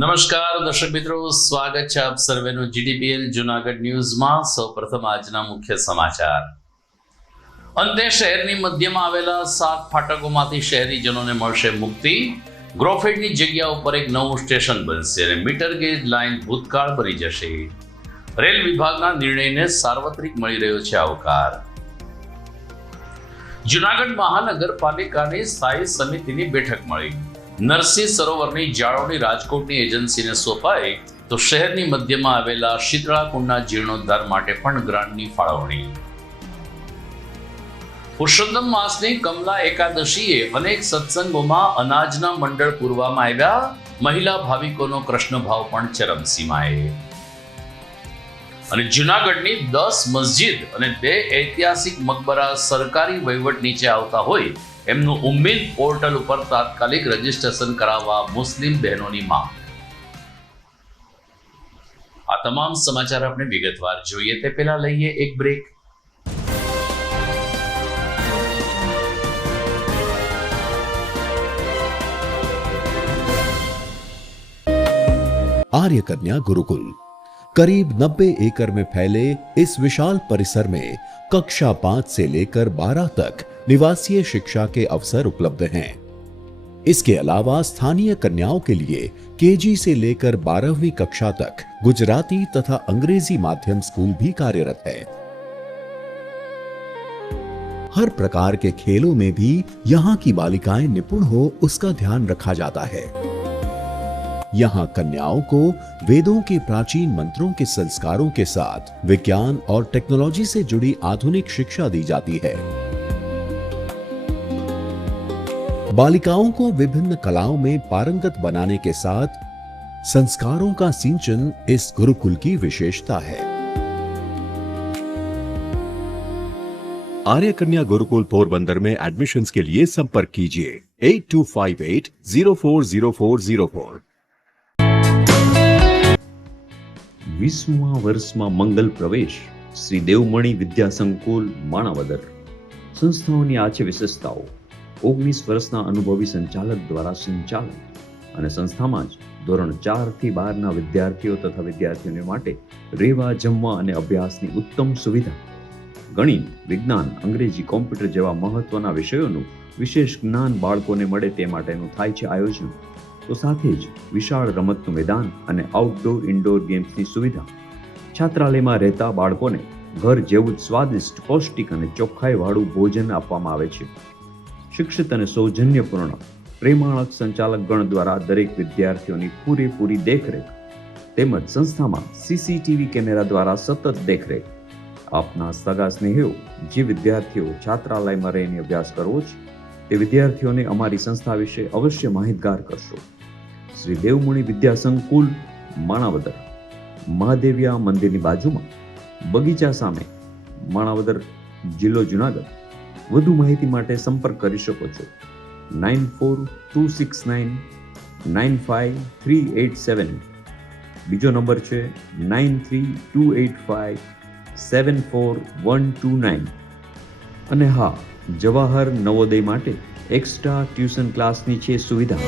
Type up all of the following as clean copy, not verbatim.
નમસ્કાર દર્શક મિત્રો, સ્વાગત છે આપ સર્વેનું જીડીપીએલ જૂનાગઢ ન્યૂઝમાં. સૌપ્રથમ આજના મુખ્ય સમાચાર. અંતે શહેરની મધ્યમાં આવેલા 7 ફાટકોમાંથી શહેરીજનોને મળશે મુક્તિ. ગ્રોફેડની જગ્યા ઉપર એક નવું સ્ટેશન બનશે અને મીટર ગેજ લાઇન ભૂતકાળ બની જશે. રેલ વિભાગના નિર્ણયને સાર્વત્રિક મળી રહ્યો છે આવકાર. જૂનાગઢ મહાનગરપાલિકાની સ્થાયી સમિતિની બેઠક મળી. નરસિંહ સરોવરની જાળવણી રાજકોટની એજન્સીને સોંપાઈ તો શહેરની મધ્યમાં આવેલા શીતળા કુંડના જીર્ણોદ્ધાર માટે પણ ગ્રાન્ટની ફાળવણી. પુરુષોત્તમ માસની કમલા એકાદશીએ અનેક સત્સંગોમાં અનાજના મંડળ પૂરવામાં આવ્યા. મહિલા ભાવિકોનો કૃષ્ણભાવ પણ ચરમસીમાએ. અને જૂનાગઢની 10 મસ્જિદ અને 2 ઐતિહાસિક મકબરા સરકારી વહીવટ નીચે આવતા હોય એમનું ઉમ્મીદ પોર્ટલ ઉપર તાત્કાલિક રજીસ્ટ્રેશન કરાવવા મુસ્લિમ બહેનોની માંગ. આ તમામ સમાચાર આપણે વિગતવાર જોઈએ તે પહેલા લઈએ એક બ્રેક. आर्य कन्या गुरुकुल करीब 90 एकड़ में फैले इस विशाल परिसर में कक्षा 5 से लेकर 12 तक निवासीय शिक्षा के अवसर उपलब्ध हैं. इसके अलावा स्थानीय कन्याओं के लिए केजी से लेकर 12वीं कक्षा तक गुजराती तथा अंग्रेजी माध्यम स्कूल भी कार्यरत है. हर प्रकार के खेलों में भी यहाँ की बालिकाएं निपुण हो उसका ध्यान रखा जाता है. यहाँ कन्याओं को वेदों के प्राचीन मंत्रों के संस्कारों के साथ विज्ञान और टेक्नोलॉजी से जुड़ी आधुनिक शिक्षा दी जाती है. बालिकाओं को विभिन्न कलाओं में पारंगत बनाने के साथ संस्कारों का सिंचन इस गुरुकुल की विशेषता है. आर्य कन्या गुरुकुल पोरबंदर में एडमिशन्स के लिए संपर्क कीजिए 8258040404. 20મા વર્ષમાં મંગલ પ્રવેશ. શ્રી દેવમણી વિદ્યા સંકુલ માણાવદર. સંસ્થાઓની આ છે વિશેષતાઓ. 19 વર્ષના અનુભવી સંચાલક દ્વારા સંચાલન અને સંસ્થામાં જ ધોરણ 4 થી 12ના વિદ્યાર્થીઓ તથા વિદ્યાર્થીઓને માટે રહેવા, જમવા અને અભ્યાસની ઉત્તમ સુવિધા. ગણિત, વિજ્ઞાન, અંગ્રેજી, કોમ્પ્યુટર જેવા મહત્વના વિષયોનું વિશેષ જ્ઞાન બાળકોને મળે તે માટેનું થાય છે આયોજન. તો સાથે જ વિશાળ રમતનું મેદાન અને આઉટડોર ઇન્ડોર ગેમ્સની સુવિધા. છાત્રાલયમાં રહેતા બાળકોને ઘર જેવું જ સ્વાદિષ્ટ, પૌષ્ટિક અને ચોખ્ખાઈવાળું ભોજન આપવામાં આવે છે. શિક્ષિત અને સૌજન્યપૂર્ણ પ્રેમાળક સંચાલક ગણ દ્વારા દરેક વિદ્યાર્થીઓની પૂરેપૂરી દેખરેખ તેમજ સંસ્થામાં સીસીટીવી કેમેરા દ્વારા સતત દેખરેખ. આપના સગા સ્નેહીઓ જે વિદ્યાર્થીઓ છાત્રાલયમાં રહીને અભ્યાસ કરવો છે તે વિદ્યાર્થીઓને અમારી સંસ્થા વિશે અવશ્ય માહિતગાર કરશો. શ્રી દેવમણી વિદ્યા સંકુલ માણાવદર, મહાદેવિયા મંદિરની બાજુમાં, બગીચા સામે, માણાવદર, જિલ્લો જુનાગઢ. વધુ માહિતી માટે સંપર્ક કરી શકો છો 9426995387. બીજો નંબર છે 9328574129. અને હા, જવાહર નવોદય માટે એક્સ્ટ્રા ટ્યુશન ક્લાસની છે સુવિધા.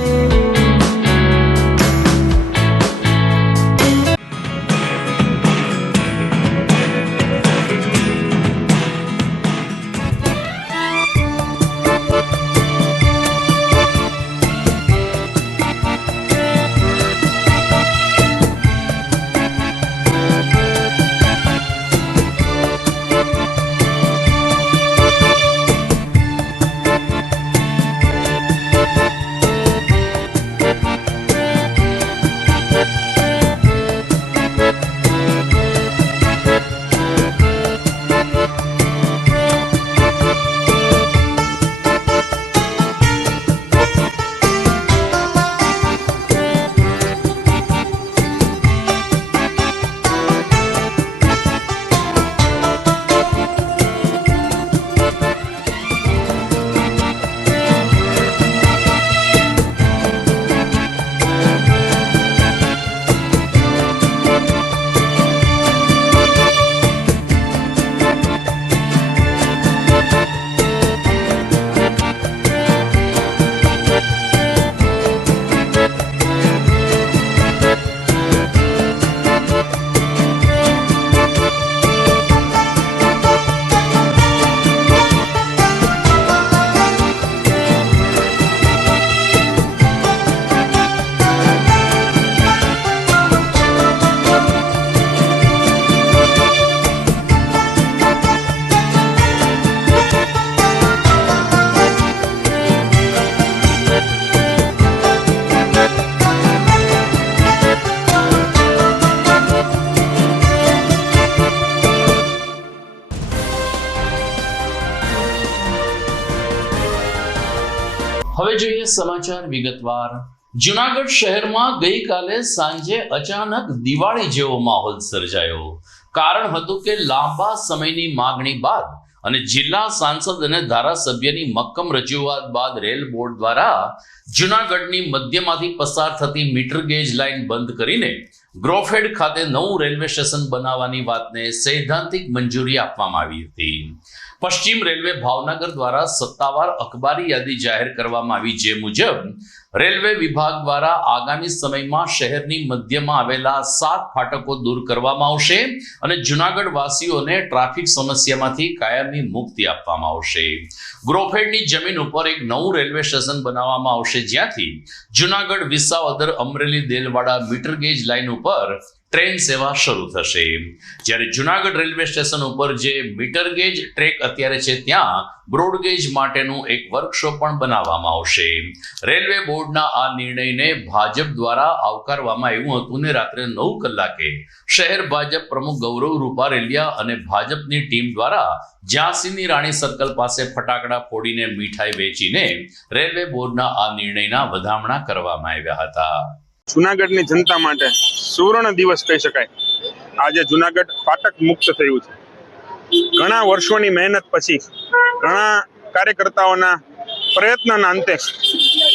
હવે જોઈએ સમાચાર વિગતવાર. જુનાગઢ શહેરમાં ગઈકાલે સાંજે અચાનક દિવાળી જેવો માહોલ સર્જાયો. કારણ હતું કે લાંબા સમયની માગણી બાદ અને જિલ્લા સાંસદ અને ધારાસભ્યની મક્કમ રજૂઆત બાદ રેલ બોર્ડ દ્વારા જુનાગઢની મધ્યમાંથી પસાર થતી મીટર ગેજ લાઇન બંધ કરીને ગ્રોફેડ ખાતે નવું રેલવે સ્ટેશન બનાવવાની વાતને સૈદ્ધાંતિક મંજૂરી આપવામાં આવી હતી. પશ્ચિમ રેલવે ભાવનગર દ્વારા સત્તાવાર અખબારી યાદી જાહેર કરવામાં આવી, જે મુજબ રેલવે વિભાગ દ્વારા આગામી સમયમાં શહેરની મધ્યમાં આવેલા 7 ફાટકો દૂર કરવામાં આવશે અને જુનાગઢ વાસીઓને ટ્રાફિક સમસ્યામાંથી કાયમી મુક્તિ આપવામાં આવશે. ગ્રોફેડની જમીન ઉપર એક નવું રેલવે સ્ટેશન બનાવવામાં આવશે, જ્યાંથી Junagadh Visavadar Amreli Delwada metre gauge line ઉપર ટ્રેન સેવા શરૂ થશે. જ્યારે જુનાગઢ રેલવે સ્ટેશન ઉપર જે મીટર ગેજ ટ્રેક અત્યારે છે ત્યાં બ્રોડગેજ માટેનું એક વર્કશોપ પણ બનાવવામાં આવશે. રેલવે બોર્ડના આ નિર્ણયને ભાજપ દ્વારા આવકારવામાં આવ્યું હતું ને રાત્રે 9 કલાકે શહેર ભાજપ પ્રમુખ ગૌરવ રૂપારેલિયા અને ભાજપની ટીમ દ્વારા ઝાંસીની રાણી સર્કલ પાસે ફટાકડા ફોડીને મીઠાઈ વેચીને રેલવે બોર્ડના આ નિર્ણયના વધામણા કરવામાં આવ્યા હતા. જુનાગઢની જનતા માટે સુવર્ણ દિવસ કહી શકાય. આજે જુનાગઢ ફાટક મુક્ત થયું છે. ઘણા વર્ષોની મહેનત પછી, ઘણા કાર્યકર્તાઓના પ્રયત્નના અંતે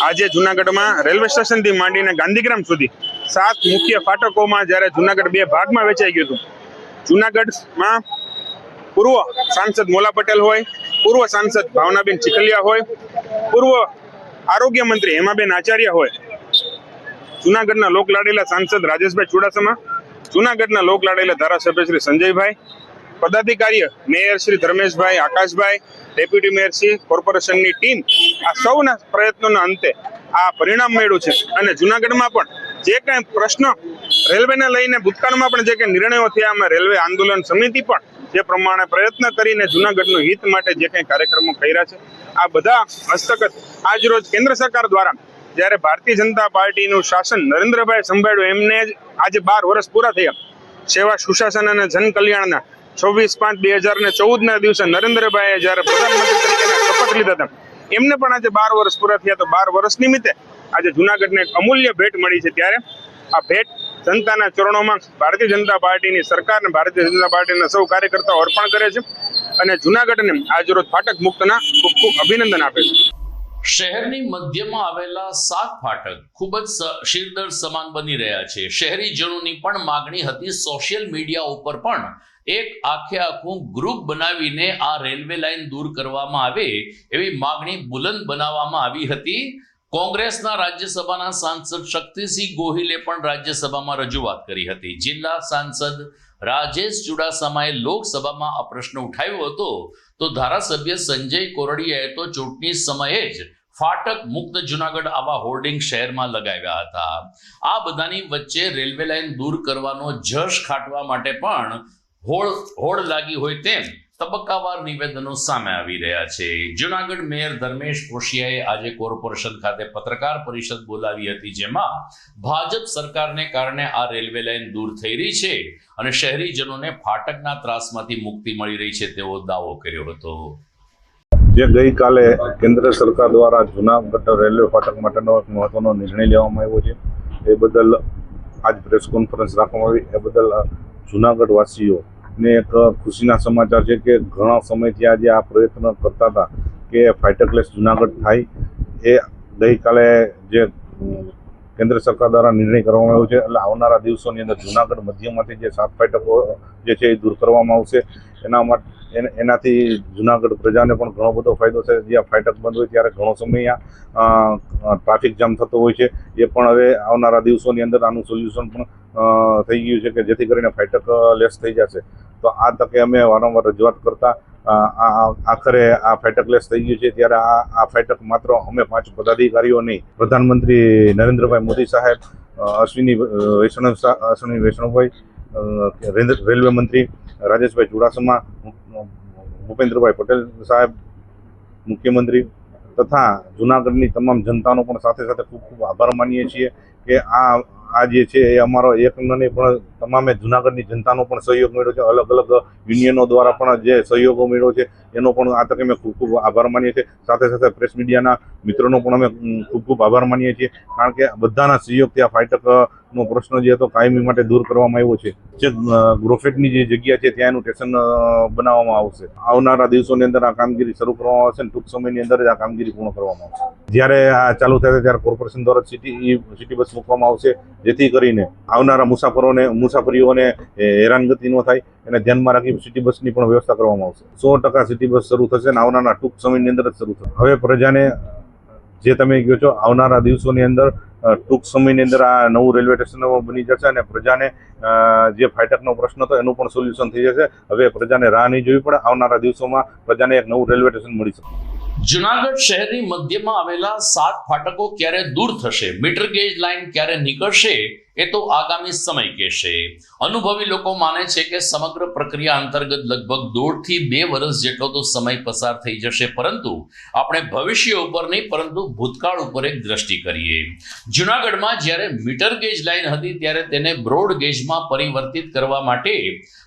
આજે જુનાગઢમાં રેલવે સ્ટેશનથી માંડીને ગાંધીગ્રામ સુધી 7 મુખ્ય ફાટકોમાં જ્યારે જુનાગઢ 2 ભાગમાં વેચાઈ ગયું હતું. જુનાગઢમાં પૂર્વ સાંસદ મોલા પટેલ હોય, પૂર્વ સાંસદ ભાવનાબેન ચીખલિયા હોય, પૂર્વ આરોગ્ય મંત્રી હેમાબેન આચાર્ય હોય, જુનાગઢના લોકલાડીલા સાંસદ રાજેશભાઈ ચુડાસમા, જુનાગઢના લોકલાડીલા ધારાસભ્ય શ્રી સંજયભાઈ, પદાધિકારીઓ mayor Shri Dharmeshbhai, Akashbhai, deputy mayor Shri, કોર્પોરેશનની ટીમ, આ સૌના પ્રયત્નોના અંતે આ પરિણામ મળ્યું છે. અને જુનાગઢમાં પણ જે કાંઈ પ્રશ્ન રેલવેને લઈને ભૂતકાળમાં પણ જે કાંઈ નિર્ણયો થયા, અમે રેલવે આંદોલન સમિતિ પણ જે પ્રમાણે પ્રયત્ન કરીને જુનાગઢનું હિત માટે જે કાંઈ કાર્યક્રમો કર્યા છે, આ બધા હસ્તગત આજરોજ કેન્દ્ર સરકાર દ્વારા જ્યારે ભારતીય જનતા પાર્ટીનું શાસન નરેન્દ્રભાઈ સંભાળ્યું, એમને જ આજે 12 વર્ષ પૂરા થયા. સેવા, સુશાસન અને જન કલ્યાણના 24/5/2014ના દિવસે નરેન્દ્રભાઈએ જ્યારે પ્રધાનમંત્રી તરીકેના શપથ લીધા હતા, એમને પણ આજે 12 વર્ષ પૂરા થયા. તો 12 વર્ષ નિમિત્તે આજે જુનાગઢને એક અમૂલ્ય ભેટ મળી છે. ત્યારે આ ભેટ જનતાના ચરણોમાં ભારતીય જનતા પાર્ટીની સરકાર અને ભારતીય જનતા પાર્ટીના સૌ કાર્યકર્તાઓ અર્પણ કરે છે અને જુનાગઢને આજરોજ ફાટક મુક્તના ખૂબ ખૂબ અભિનંદન આપે છે. શહેરની મધ્યમાં આવેલા 7 ફાટક ખૂબ જ શિરદર્દ સમાન બની રહ્યા છે. શહેરીજનોની પણ માગણી હતી. સોશિયલ મીડિયા ઉપર પણ એક આખું ગ્રુપ બનાવીને આ રેલવે લાઇન દૂર કરવામાં આવે એવી માગણી બુલંદ બનાવવામાં આવી હતી. કોંગ્રેસના રાજ્યસભાના સાંસદ શક્તિસિંહ ગોહિલે પણ રાજ્યસભામાં રજૂઆત કરી હતી. જિલ્લા સાંસદ રાજેશ ચુડાસમાએ લોકસભામાં આ પ્રશ્ન ઉઠાવ્યો હતો, તો ધારાસભ્ય સંજય કોરડિયાએ તો ચૂંટણી સમયે જ ફાટક મુક્ત જુનાગઢ આવા હોર્ડિંગ શહેરમાં લગાવ્યા હતા. આ બધાની વચ્ચે રેલવે લાઇન દૂર કરવાનો જશ ખાટવા માટે પણ હોડ લાગી હોય તેમ તબક્કાવાર નિવેદનો સામે આવી રહ્યા છે. જુનાગઢ મેયર ધર્મેશ કોશિયાએ આજે કોર્પોરેશન ખાતે પત્રકાર પરિષદ બોલાવી હતી, જેમાં ભાજપ સરકારને કારણે આ રેલવે લાઇન દૂર થઈ રહી છે અને શહેરીજનોને ફાટકના ત્રાસમાંથી મુક્તિ મળી રહી છે તેવો દાવો કર્યો હતો. જે ગઈકાલે કેન્દ્ર સરકાર દ્વારા જુનાગઢ રેલવે ફાટક માટેનો એક મહત્વનો નિર્ણય લેવામાં આવ્યો છે, એ બદલ આજ પ્રેસ કોન્ફરન્સ રાખવામાં આવી. એ બદલ જુનાગઢ વાસીઓને એક ખુશીના સમાચાર છે કે ઘણા સમયથી આજે આ પ્રયત્ન કરતા હતા કે ફાટકલેસ જુનાગઢ થાય. એ ગઈકાલે જે કેન્દ્ર સરકાર દ્વારા નિર્ણય કરવામાં આવ્યો છે, એટલે આવનારા દિવસોની અંદર જુનાગઢ મધ્યમાંથી જે 7 ફાટકો જે છે એ દૂર કરવામાં આવશે. એનાથી જુનાગઢ પ્રજાને પણ ઘણો બધો ફાયદો છે. જ્યાં ફાટક બંધ હોય ત્યારે ઘણો સમય ટ્રાફિક જામ થતો હોય છે. એ પણ હવે આવનારા દિવસોની અંદર આનું સોલ્યુશન પણ થઈ ગયું છે કે જેથી કરીને ફાટક લેસ થઈ જશે. તો આ તકે અમે વારંવાર રજૂઆત કરતા આખરે આ ફાટક લેસ થઈ ગયું છે. ત્યારે આ ફાટક માત્ર અમે 5 પદાધિકારીઓ નહીં, પ્રધાનમંત્રી નરેન્દ્રભાઈ મોદી સાહેબ, અશ્વિની વૈષ્ણવભાઈ, રેલવે મંત્રી રાજેશભાઈ ચુડાસમા, ભૂપેન્દ્રભાઈ પટેલ સાહેબ, મુખ્યમંત્રી તથા જુનાગઢની તમામ જનતાનો પણ સાથે સાથે ખૂબ ખૂબ આભાર માનીએ છીએ કે આ આ જે છે એ અમારો એક નહીં પણ તમામે જુનાગઢની જનતાનો પણ સહયોગ મળ્યો છે. અલગ અલગ યુનિયનો દ્વારા પણ જે સહયોગો મળ્યો છે એનો પણ આ તકે અમે ખૂબ ખૂબ આભાર માનીએ છીએ. સાથે સાથે પ્રેસ મીડિયાના મિત્રોનો પણ અમે ખૂબ ખૂબ આભાર માનીએ છીએ, કારણ કે બધાના સહયોગથી આ ફાટકનો પ્રશ્ન જે હતો કાયમી માટે દૂર કરવામાં આવ્યો છે. જે ગ્રોફેટની જે જગ્યા છે ત્યાં એનું સ્ટેશન બનાવવામાં આવશે. આવનારા દિવસોની અંદર આ કામગીરી શરૂ કરવામાં આવશે અને ટૂંક સમયની અંદર જ આ કામગીરી પૂર્ણ કરવામાં આવશે. જ્યારે આ ચાલુ થાય ત્યારે કોર્પોરેશન દ્વારા સિટી બસ મૂકવામાં આવશે, જેથી કરીને આવનારા મુસાફરીઓને હેરાનગતિ ન થાય એને ધ્યાનમાં રાખી સિટી બસની પણ વ્યવસ્થા કરવામાં આવશે. 100% સિટી બસ શરૂ થશે અને આવનારા ટૂંક સમયની અંદર જ શરૂ થશે. હવે પ્રજાને જે તમે કહો છો આવનારા દિવસોની અંદર ટૂંક સમયની અંદર આ નવું રેલવે સ્ટેશન બની જશે અને પ્રજાને જે ફાટકનો પ્રશ્ન હતો એનું પણ સોલ્યુશન થઈ જશે. હવે પ્રજાને રાહ નહીં જોવી પડે. આવનારા દિવસોમાં પ્રજાને એક નવું રેલવે સ્ટેશન મળી શકે. જુનાગઢ શહેરની મધ્યમાં આવેલા 7 ફાટકો ક્યારે દૂર થશે, મીટર ગેજ લાઇન ક્યારે નીકળશે, એ તો આગામી સમય કહેશે. અનુભવી લોકો માને છે કે સમગ્ર પ્રક્રિયા અંતર્ગત લગભગ 1.5 થી 2 વર્ષ જેટલો તો સમય પસાર થઈ જશે, પરંતુ આપણે ભવિષ્ય ઉપર નહીં પરંતુ ભૂતકાળ ઉપર એક દ્રષ્ટિ કરીએ. જુનાગઢમાં જ્યારે મીટર ગેજ લાઇન હતી ત્યારે તેને બ્રોડ ગેજમાં પરિવર્તિત કરવા માટે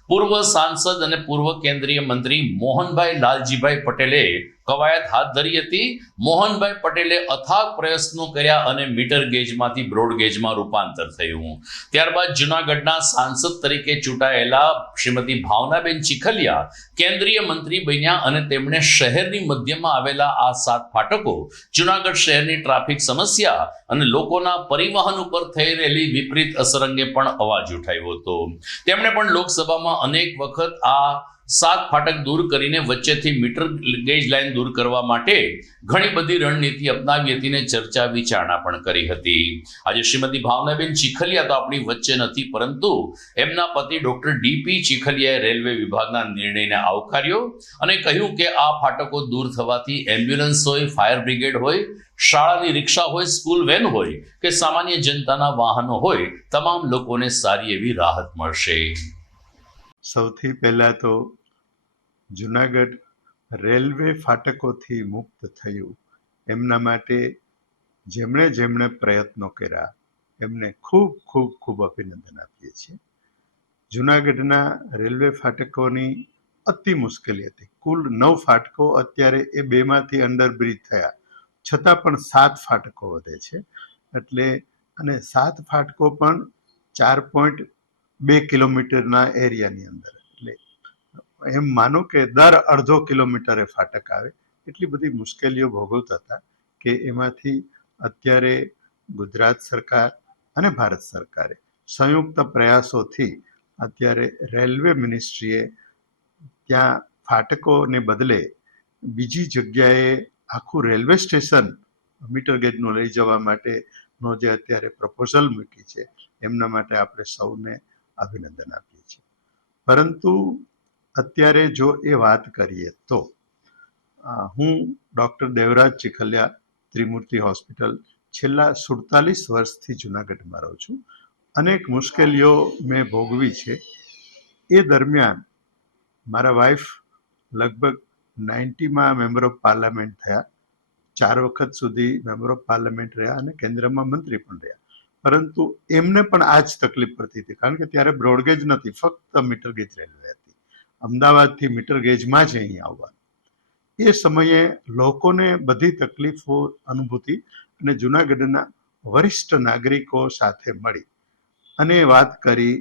પૂર્વ સાંસદ અને પૂર્વ કેન્દ્રીય મંત્રી મોહનભાઈ લાલજીભાઈ પટેલે કવાયત હાથ ધરી હતી. મોહનભાઈ પટેલે અથાગ પ્રયત્નો કર્યા અને મીટર ગેજમાંથી બ્રોડ ગેજમાં રૂપાંતર થયું. ત્યારબાદ જુનાગઢના સાંસદ તરીકે ચૂંટાયેલા શ્રીમતી ભાવનાબેન ચીખલિયા કેન્દ્રીય મંત્રી બન્યા અને તેમણે શહેરની મધ્યમાં આવેલા આ 7 ફાટકો જુનાગઢ શહેરની ટ્રાફિક સમસ્યા અને લોકોના પરિવહન ઉપર થઈ રહેલી વિપરીત અસર અંગે પણ અવાજ ઉઠાવ્યો હતો. તેમણે પણ લોકસભામાં અનેક વખત આ 7 ફાટક દૂર કરીને વચ્ચેથી મીટર ગેજ લાઇન દૂર કરવા માટે ઘણી બધી રણનીતિ અપનાવી હતી ને ચર્ચા વિચારણા પણ કરી હતી. આજે શ્રીમતી ભાવનાબેન ચીખલિયા તો આપણી વચ્ચે નથી, પરંતુ એમના પતિ ડોક્ટર ડીપી ચીખલિયાએ રેલવે વિભાગના નિર્ણયને આવકાર્યો અને કહ્યું કે આ ફાટકો દૂર થવાથી એમ્બ્યુલન્સ હોય, ફાયર બ્રિગેડ હોય, શાળાની રિક્ષા હોય, સ્કૂલ વેન હોય કે સામાન્ય જનતાના વાહનો હોય, તમામ લોકોને સારી એવી રાહત મળશે. સૌથી પહેલાં તો જુનાગઢ રેલવે ફાટકોથી મુક્ત થયું એમના માટે જેમણે પ્રયત્નો કર્યા એમને ખૂબ ખૂબ ખૂબ અભિનંદન આપીએ છીએ. જુનાગઢના રેલવે ફાટકોની અતિ મુશ્કેલી હતી. કુલ 9 ફાટકો અત્યારે એ 2માંથી અંડરબ્રિજ થયા છતાં પણ 7 ફાટકો વધે છે. એટલે અને 7 ફાટકો પણ 4.2 કિલોમીટરના એરિયાની અંદર. એટલે એમ માનો કે દર અડધો કિલોમીટરે ફાટક આવે. એટલી બધી મુશ્કેલીઓ ભોગવતા હતા કે એમાંથી અત્યારે ગુજરાત સરકાર અને ભારત સરકારે સંયુક્ત પ્રયાસોથી અત્યારે રેલવે મિનિસ્ટ્રીએ ત્યાં ફાટકોને બદલે બીજી જગ્યાએ આખું રેલવે સ્ટેશન મીટર ગેજનું લઈ જવા માટેનો જે અત્યારે પ્રપોઝલ મૂકી છે એમના માટે આપણે સૌને અભિનંદન આપીએ છીએ. પરંતુ અત્યારે જો એ વાત કરીએ તો હું ડૉક્ટર દેવરાજ ચીખલિયા, ત્રિમૂર્તિ હોસ્પિટલ, છેલ્લા 47 વર્ષથી જુનાગઢમાં રહું છું. અનેક મુશ્કેલીઓ મેં ભોગવી છે. એ દરમિયાન મારા વાઈફ લગભગ 90માં મેમ્બર ઓફ પાર્લામેન્ટ થયા, 4 વખત સુધી મેમ્બર ઓફ પાર્લામેન્ટ રહ્યા અને કેન્દ્રમાં મંત્રી પણ રહ્યા. પરંતુ એમને પણ આ જ તકલીફ પડતી હતી, કારણ કે ત્યારે બ્રોડગેજ નથી, ફક્ત મીટર ગેજ રેલવે હતી. અમદાવાદથી મીટર ગેજમાં જ અહીં આવવાનું. એ સમયે લોકોને બધી તકલીફો અનુભૂતિ અને જુનાગઢના વરિષ્ઠ નાગરિકો સાથે મળી અને વાત કરી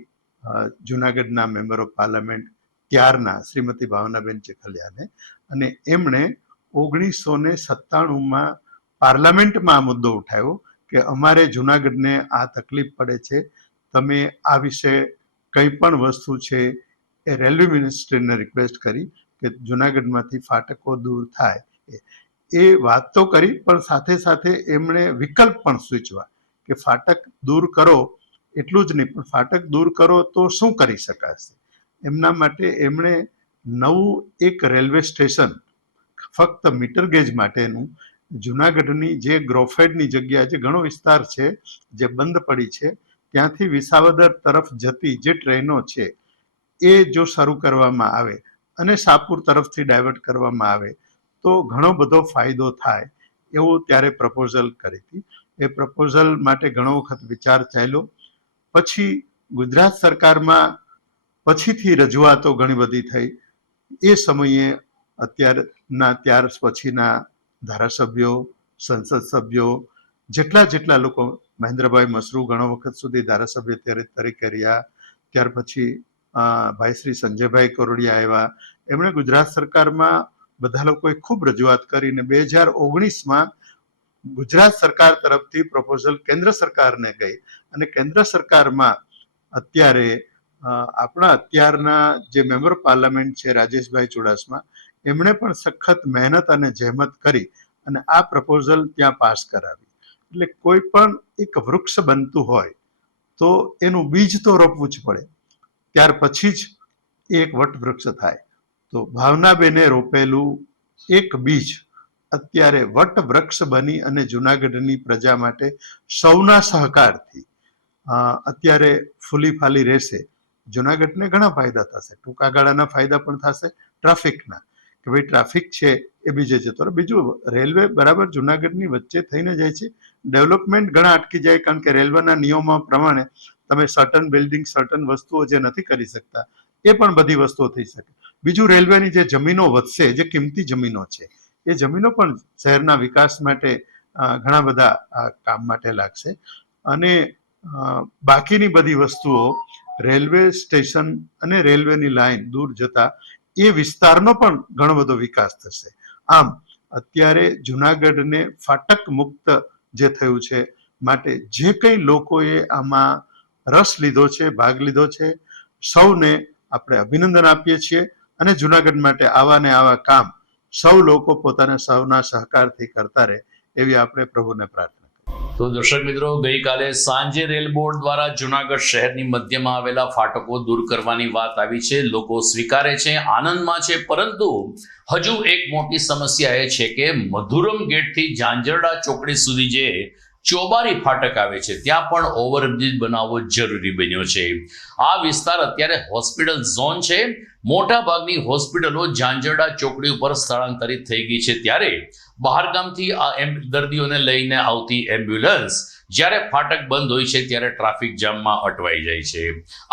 જુનાગઢના મેમ્બર ઓફ પાર્લામેન્ટ ત્યારના શ્રીમતી ભાવનાબેન ચીખલિયાને, અને એમણે 1997માં પાર્લામેન્ટમાં આ મુદ્દો ઉઠાવ્યો કે અમારે જુનાગઢને આ તકલીફ પડે છે, તમે આ વિશે કંઈ પણ વસ્તુ છે એ રેલવે મિનિસ્ટ્રીને રિક્વેસ્ટ કરી કે જુનાગઢમાંથી ફાટકો દૂર થાય. એ વાત તો કરી, પણ સાથે સાથે એમણે વિકલ્પ પણ સૂચવા કે ફાટક દૂર કરો એટલું જ નહીં, પણ ફાટક દૂર કરો તો શું કરી શકાશે. એમના માટે એમણે નવું એક રેલવે સ્ટેશન ફક્ત મીટર ગેજ માટેનું જુનાગઢની જે ગ્રોફેડની જગ્યા, જે ઘણો વિસ્તાર છે જે બંધ પડી છે, ત્યાંથી વિસાવદર તરફ જતી જે ટ્રેનો છે એ જો શરૂ કરવામાં આવે અને શાહપુર તરફથી ડાયવર્ટ કરવામાં આવે તો ઘણો બધો ફાયદો થાય એવું ત્યારે પ્રપોઝલ કરી હતી. એ પ્રપોઝલ માટે ઘણો વખત વિચાર ચાલ્યો પછી ગુજરાત સરકારમાં પછીથી રજૂઆતો ઘણી બધી થઈ. એ સમયે ત્યાર પછીના ધારાસભ્યો, સંસદ સભ્યો, જેટલા લોકો, મહેન્દ્રભાઈ મસરૂ ઘણો વખત સુધી ધારાસભ્ય તરીકે રહ્યા, ત્યાર પછી ભાઈ શ્રી સંજયભાઈ કરોડિયા આવ્યા. એમણે ગુજરાત સરકારમાં બધા લોકોએ ખૂબ રજૂઆત કરીને 2019માં ગુજરાત સરકાર તરફથી પ્રપોઝલ કેન્દ્ર સરકારને ગઈ અને કેન્દ્ર સરકારમાં અત્યારે આપણા અત્યારના જે મેમ્બર પાર્લામેન્ટ છે રાજેશભાઈ ચુડાસમા, એમણે પણ સખત મહેનત અને જહેમત કરી અને આ પ્રપોઝલ ત્યાં પાસ કરાવી. એટલે કોઈ પણ એક વૃક્ષ બનતું હોય તો એનું બીજ તો રોપવું જ પડે, ત્યાર પછી જ એક વટ વૃક્ષ થાય. તો ભાવનાબેને રોપેલું એક બીજ અત્યારે વટ વૃક્ષ બની અને જુનાગઢની પ્રજા માટે સૌના સહકારથી અત્યારે ફૂલી ફાલી રહેશે. જુનાગઢને ઘણા ફાયદા થશે, ટૂંકા ગાળાના ફાયદા પણ થશે, ટ્રાફિકના, કે ભાઈ ટ્રાફિક છે એ બીજે જતો રહે. બીજું, રેલવે બરાબર જુનાગઢની વચ્ચે થઈને જાય છે, ડેવલપમેન્ટ ઘણા અટકી જાય, કારણ કે રેલવેના નિયમો પ્રમાણે તમે સર્ટન બિલ્ડિંગ, સર્ટન વસ્તુઓ જે નથી કરી શકતા એ પણ બધી વસ્તુઓ થઈ શકે. બીજું, રેલવેની જે જમીનો વધશે, જે કિંમતી જમીનો છે, એ જમીનો પણ શહેરના વિકાસ માટે ઘણા બધા કામ માટે લાગશે. અને બાકીની બધી વસ્તુઓ, રેલવે સ્ટેશન અને રેલવેની લાઈન દૂર જતા એ વિસ્તારનો પણ ઘણો બધો વિકાસ થશે. આમ અત્યારે જુનાગઢને ફાટક મુક્ત જે થયું છે, માટે જે કંઈ લોકોએ આમાં રસ લીધો છે, ભાગ લીધો છે, સૌને આપણે અભિનંદન આપીએ છીએ. અને જુનાગઢ માટે આવા ને આવા કામ સૌ લોકો પોતાના સૌના સહકારથી કરતા રહે એવી આપણે પ્રભુને પ્રાર્થના. તો દર્શક મિત્રો, ગઈકાલે સાંજે રેલ બોર્ડ દ્વારા જુનાગઢ શહેરની મધ્યમાં આવેલા ફાટકો દૂર કરવાની વાત આવી છે. લોકો સ્વીકારે છે, આનંદમાં છે, પરંતુ હજુ એક મોટી સમસ્યા એ છે કે મધુરમ ગેટથી ઝાંઝરડા ચોકડી સુધી જે ચોબારી ફાટક આવે છે ત્યાં પણ ઓવરબ્રિજ બનાવવો જરૂરી બન્યો છે. આ વિસ્તાર અત્યારે હોસ્પિટલ ઝોન છે. મોટા ભાગની હોસ્પિટલો ઝાંઝરડા ચોકડી ઉપર સ્થળાંતરિત થઈ ગઈ છે, ત્યારે બહારગામથી આ દર્દીઓને લઈને આવતી એમ્બ્યુલન્સ જ્યારે ફાટક બંધ હોય છે ત્યારે ટ્રાફિક જામમાં અટવાઈ જાય છે.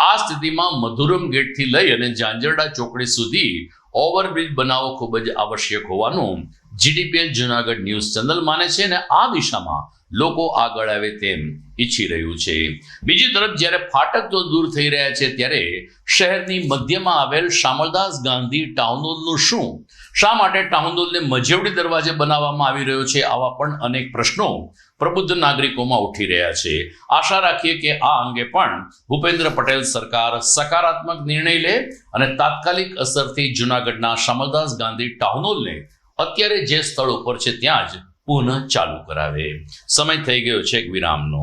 આ સ્થિતિમાં મધુરમ ગેટથી લઈ અને ઝાંઝરડા ચોકડી સુધી ઓવરબ્રિજ બનાવવો ખૂબ જ આવશ્યક હોવાનું જીડીપીએલ જુનાગઢ ન્યૂઝ ચેનલ માને છે અને આ દિશામાં લોકો આગળ આવે તેમ ઈચ્છી રહ્યું છે. બીજી તરફ જ્યારે ફાટક તો દૂર થઈ રહ્યા છે, ત્યારે શહેરની મધ્યમાં આવેલ શામળદાસ ગાંધી ટાઉન હોલનું શું? શા માટે ટાઉન હોલને મજેવડી દરવાજે બનાવવામાં આવી રહ્યો છે? આવા પણ અનેક પ્રશ્નો પ્રબુદ્ધ નાગરિકોમાં ઉઠી રહ્યા છે. આશા રાખીએ કે આ અંગે પણ ભૂપેન્દ્ર પટેલ સરકાર સકારાત્મક નિર્ણય લે અને તાત્કાલિક અસરથી જુનાગઢના શામળદાસ ગાંધી ટાઉન હોલને અત્યારે જે સ્થળ ઉપર છે ત્યાં જ પુનઃ ચાલુ કરાવે. સમય થઈ ગયો છે એક વિરામનો.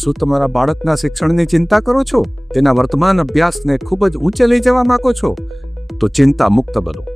શું તમારા બાળકના શિક્ષણની ચિંતા કરો છો? તેના વર્તમાન અભ્યાસને ખૂબ જ ઊંચે લઈ જવા માંગો છો? તો ચિંતા મુક્ત બનો.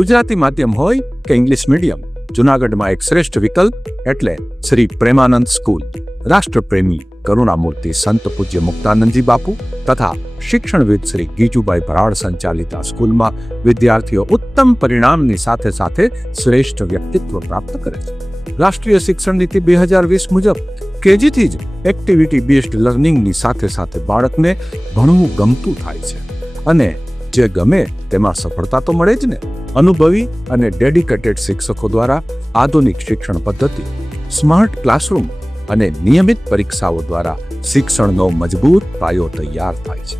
ગુજરાતી માધ્યમ હોય કે ઇંગ્લિશ મીડિયમ, જુનાગઢમાં એક શ્રેષ્ઠ વિકલ્પ એટલે શ્રી પ્રેમાનંદ સ્કૂલ. રાષ્ટ્રપ્રેમી કરુણામૂર્તિ સંત પૂજ્ય મુક્તાનંદજી બાપુ તથા શિક્ષણવિદ શ્રી ગીજુભાઈ ભરાડ સંચાલિત આ સ્કૂલમાં વિદ્યાર્થીઓ ઉત્તમ પરિણામની સાથે સાથે શ્રેષ્ઠ વ્યક્તિત્વ પ્રાપ્ત કરે છે. રાષ્ટ્રીય શિક્ષણ નીતિ 2020 મુજબ કેજીથી જ એક્ટિવિટી બેઝડ લર્નિંગની સાથે સાથે બાળકને ભણવું ગમતું થાય છે અને જે ગમે તેમાં સફળતા તો મળે જ ને. અનુભવી અને ડેડિકેટેડ શિક્ષકો દ્વારા આધુનિક શિક્ષણ પદ્ધતિ, સ્માર્ટ ક્લાસરૂમ અને નિયમિત પરીક્ષાઓ દ્વારા શિક્ષણનો મજબૂત પાયો તૈયાર થાય છે.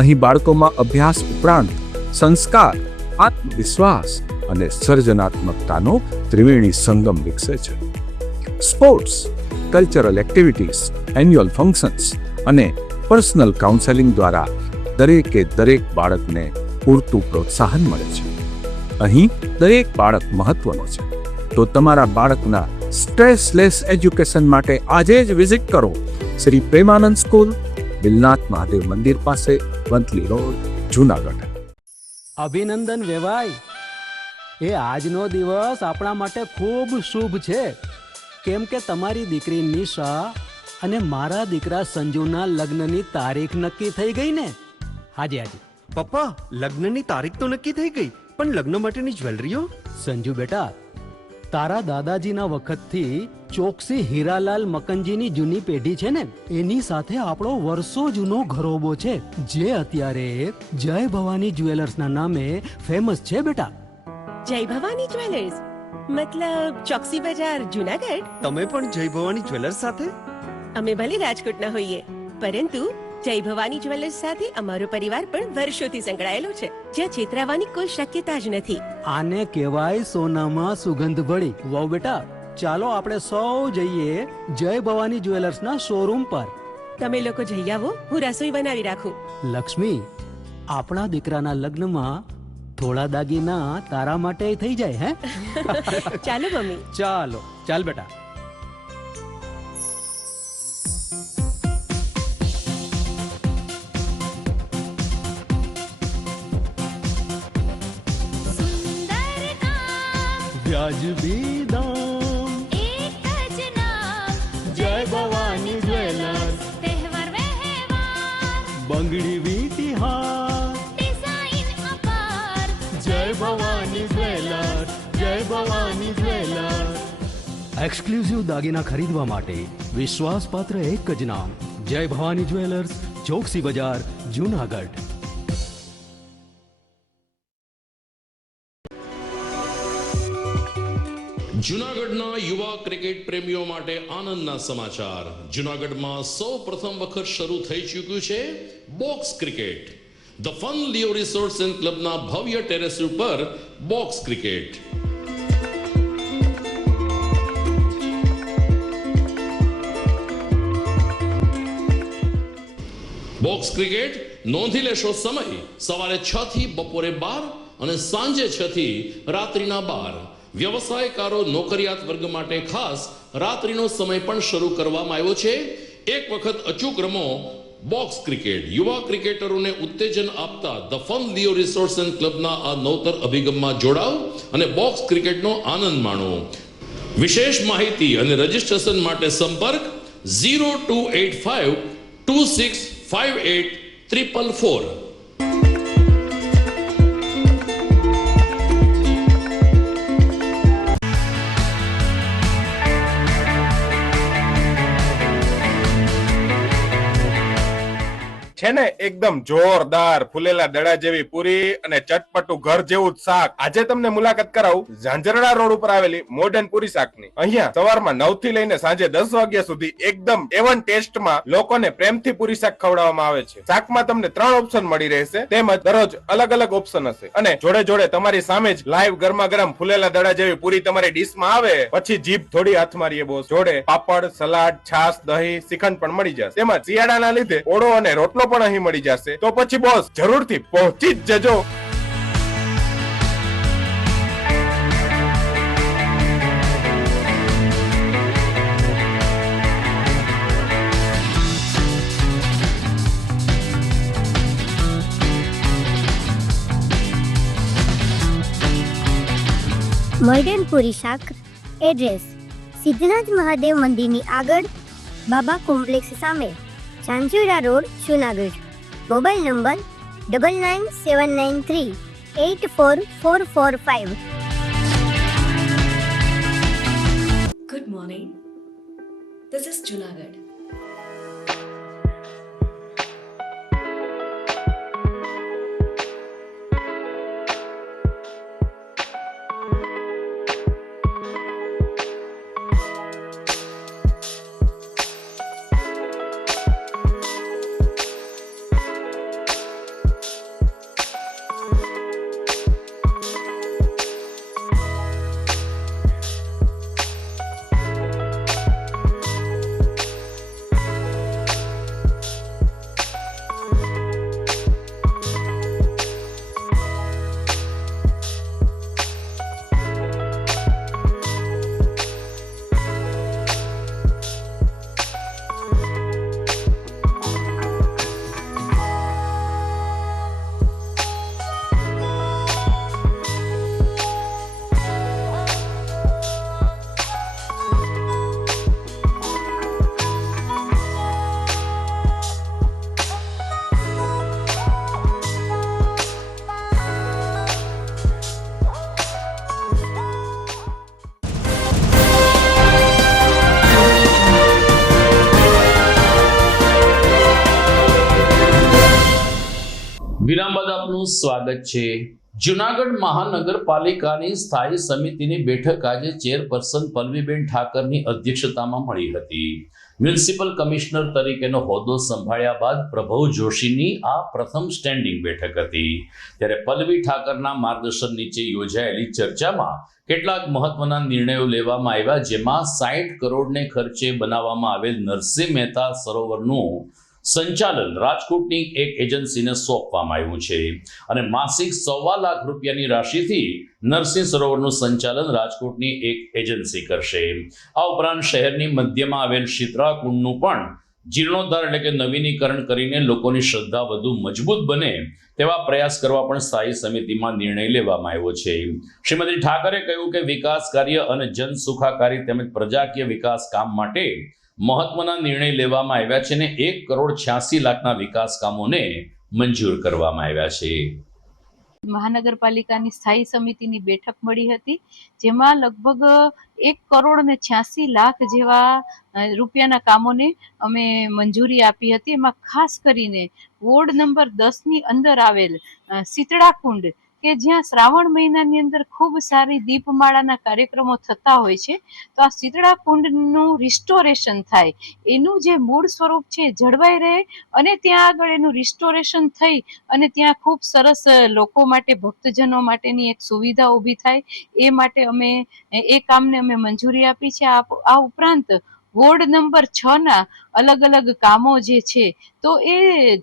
અહીં બાળકોમાં અભ્યાસ ઉપરાંત સંસ્કાર, આત્મવિશ્વાસ અને સર્જનાત્મકતાનો ત્રિવેણી સંગમ વિકસે છે. Sports, cultural activities, annual functions અને પર્સનલ કાઉન્સેલિંગ દ્વારા દરેકે દરેક બાળકને પૂરતું પ્રોત્સાહન મળે છે. અહીં દરેક બાળક મહત્વનો છે. તો તમારા બાળકના સ્ટ્રેસલેસ એજ્યુકેશન માટે આજે જ વિઝિટ કરો શ્રી પ્રેમાનંદ સ્કૂલ, બિલનાથ મહાદેવ મંદિર પાસે, વંથલી રોડ, જુનાગઢ. અભિનંદન વેવાય. એ આજનો દિવસ આપણા માટે ખૂબ શુભ છે, કેમ કે તમારી દીકરી નિશા અને મારા દીકરા સંજુના લગ્નની તારીખ નક્કી થઈ ગઈ ને. હાજી હાજી પપ્પા, લગ્નની તારીખ તો નક્કી થઈ ગઈ, પણ લગ્ન માટેની જ્વેલરીઓ? સંજુ બેટા, તારા દાદાજીના વખતથી ચોકસી હીરાલાલ મકનજીની જૂની પેઢી છે ને, એની સાથે આપણો વર્ષો જૂનો ઘરોબો છે, જે અત્યારે જય ભવાની જ્વેલર્સના નામે ફેમસ છે બેટા. જય ભવાની જ્વેલર્સ મતલબ ચોકસી બજાર જુનાગઢ? તમે પણ જય ભવાની જ્વેલર્સ સાથે? અમે ભલે રાજકોટના હોઈએ, પરંતુ જય ભવાની જ્વેલર્સ સાથે અમારો પરિવાર પણ વર્ષોથી સંકળાયેલો છે, જ્યાં છેતરાવાની કોઈ શક્યતા જ નથી. આને કહેવાય સોનામાં સુગંધ ભળી. વાવ બેટા, ચાલો આપણે સૌ જઈએ જય ભવાની જ્વેલર્સના શોરૂમ પર. તમે લોકો જઈ આવો, હું રસોઈ બનાવી રાખું. લક્ષ્મી, આપણા દીકરાના લગ્નમાં થોડા દાગીના તારા માટે થઈ જાય હે? ચાલો મમ્મી. ચાલો, ચાલ બેટા. વ્યાજબી દામ, એક જ નામ, જય ભવાની જ્વેલર્સ. તહેવાર વ્યવહાર, બંગડી વીટી હાર, ડિઝાઇન અપાર, જય ભવાની જ્વેલર્સ, જય ભવાની જ્વેલર્સ. એક્સક્લુઝિવ દાગીના ખરીદવા માટે વિશ્વાસપાત્ર એક જ નામ, જય ભવાની જ્વેલર્સ, ચોકસી બજાર, જુનાગઢ. જૂનાગઢના યુવા ક્રિકેટ પ્રેમીઓ માટે આનંદના સમાચાર. જૂનાગઢમાં સૌ પ્રથમ વખત શરૂ થઈ ચૂક્યું છે box cricket. The Fun Leo Resorts and ક્લબના ભવ્ય ટેરેસ ઉપર બોક્સ ક્રિકેટ. બોક્સ ક્રિકેટ નોંધી લેશો સમય સવારે 6 થી બપોરે 12 અને સાંજે 6 થી રાત્રિના 12. વ્યવસાયકારો નોકરિયાત વર્ગ માટે ખાસ રાત્રિનો સમય પણ શરૂ કરવામાં આવ્યો છે. એક વખત અચૂક રમો બોક્સ ક્રિકેટ. યુવા ક્રિકેટરોને ઉત્તેજન આપતા the Fun Leo Resorts and ક્લબના આ નવતર અભિગમમાં જોડાઓ અને બોક્સ ક્રિકેટનો આનંદ માણો. વિશેષ માહિતી અને રજીસ્ટ્રેશન માટે સંપર્ક 0285 2658 444. છે ને એકદમ જોરદાર ફૂલેલા દડા જેવી પૂરી અને ચટપટું ઘર જેવું જ શાક. આજે તમને મુલાકાત કરાવું ઝાંઝરડા રોડ ઉપર આવેલી મોડર્ન પૂરી શાકની. અહીંયા સવારમાં 9 થી લઈને સાંજે 10 વાગ્યા સુધી એકદમ એવન ટેસ્ટમાં લોકોને પ્રેમથી પૂરી શાક ખવડાવવામાં આવે છે. શાકમાં તમને 3 ઓપ્શન મળી રહેશે, તેમજ દરરોજ અલગ અલગ ઓપ્શન હશે, અને જોડે જોડે તમારી સામે જ લાઈવ ગરમા ગરમ ફૂલેલા દડા જેવી પૂરી તમારી ડીશમાં આવે પછી જીભ થોડી હાથ મારીએ બોસ. જોડે પાપડ, સલાડ, છાશ, દહીં, શ્રીખંડ પણ મળી જશે. તેમજ શિયાળાના લીધે ઓળો અને રોટલો પણ અહીં મળી જશે. તો પછી બોસ જરૂરથી પહોંચી જ જજો. મોડર્ન પૂરી શાક. એડ્રેસ સિદ્ધનાથ મહાદેવ મંદિરની આગળ, બાબા કોમ્પ્લેક્સ સામે, Zanzarda road, Junagadh. Mobile number 9979384445. Good morning, this is Junagadh. વિરામ બાદ આપનું સ્વાગત છે. જુનાગઢ મહાનગરપાલિકાની સ્થાયી સમિતિની બેઠક આજે ચેરપર્સન પલ્લવીબેન ઠાકરની અધ્યક્ષતામાં મળી હતી. મ્યુનિસિપલ કમિશનર તરીકેનો હોદ્દો સંભાળ્યા બાદ પ્રભવ જોશીની આ પ્રથમ સ્ટેન્ડિંગ બેઠક હતી. ત્યારે પલ્લવી ઠાકરના માર્ગદર્શન નીચે યોજાયેલી ચર્ચામાં કેટલાક મહત્વના નિર્ણયો લેવામાં આવ્યા, જેમાં 60 કરોડને ખર્ચે બનાવવામાં આવેલ નરસિંહ મહેતા સરોવરનું સંચાલન રાજકોટની એક એજન્સીને સોંપવામાં આવ્યું છે અને માસિક 1.25 લાખ રૂપિયાની રાશિથી નરસિંહ સરોવરનું સંચાલન રાજકોટની એક એજન્સી કરશે. આ ઉપરાંત શહેરની મધ્યમાં આવેલ શીતળા કુંડનું પણ જીર્ણોદ્ધાર એટલે કે નવીનીકરણ કરીને લોકોની શ્રદ્ધા વધુ મજબૂત બને તેવા પ્રયાસ કરવા પણ સ્થાયી સમિતિમાં નિર્ણય લેવામાં આવ્યો છે. શ્રીમતી ઠાકરે કહ્યું કે વિકાસ કાર્ય અને જન સુખાકારી તેમજ પ્રજાકીય વિકાસ કામ માટે મહત્વના નિર્ણય લેવામાં આવ્યા છે અને 1,86,00,000ના વિકાસ કામોને મંજૂર કરવામાં આવ્યા છે. મહાનગરપાલિકાની સ્થાયી સમિતિની બેઠક મળી હતી, જેમાં લગભગ 1,86,00,000 જેવા રૂપિયાના કામોને અમે મંજૂરી આપી હતી. એમાં ખાસ કરીને વોર્ડ નંબર 10 ની અંદર આવેલ શીતળા કુંડ કે જ્યાં શ્રાવણ મહિનાની અંદર ખૂબ સારી દીપમાળાના કાર્યક્રમો થતા હોય છે, તો આ શીતળા કુંડનું રિસ્ટોરેશન થાય, એનું જે મૂળ સ્વરૂપ છે જળવાઈ રહે અને ત્યાં આગળ એનું રિસ્ટોરેશન થઈ અને ત્યાં ખૂબ સરસ લોકો માટે, ભક્તજનો માટેની એક સુવિધા ઊભી થાય, એ માટે અમે એ કામને અમે મંજૂરી આપી છે. આ ઉપરાંત વોર્ડ નંબર 6 ના અલગ અલગ કામો જે છે, તો એ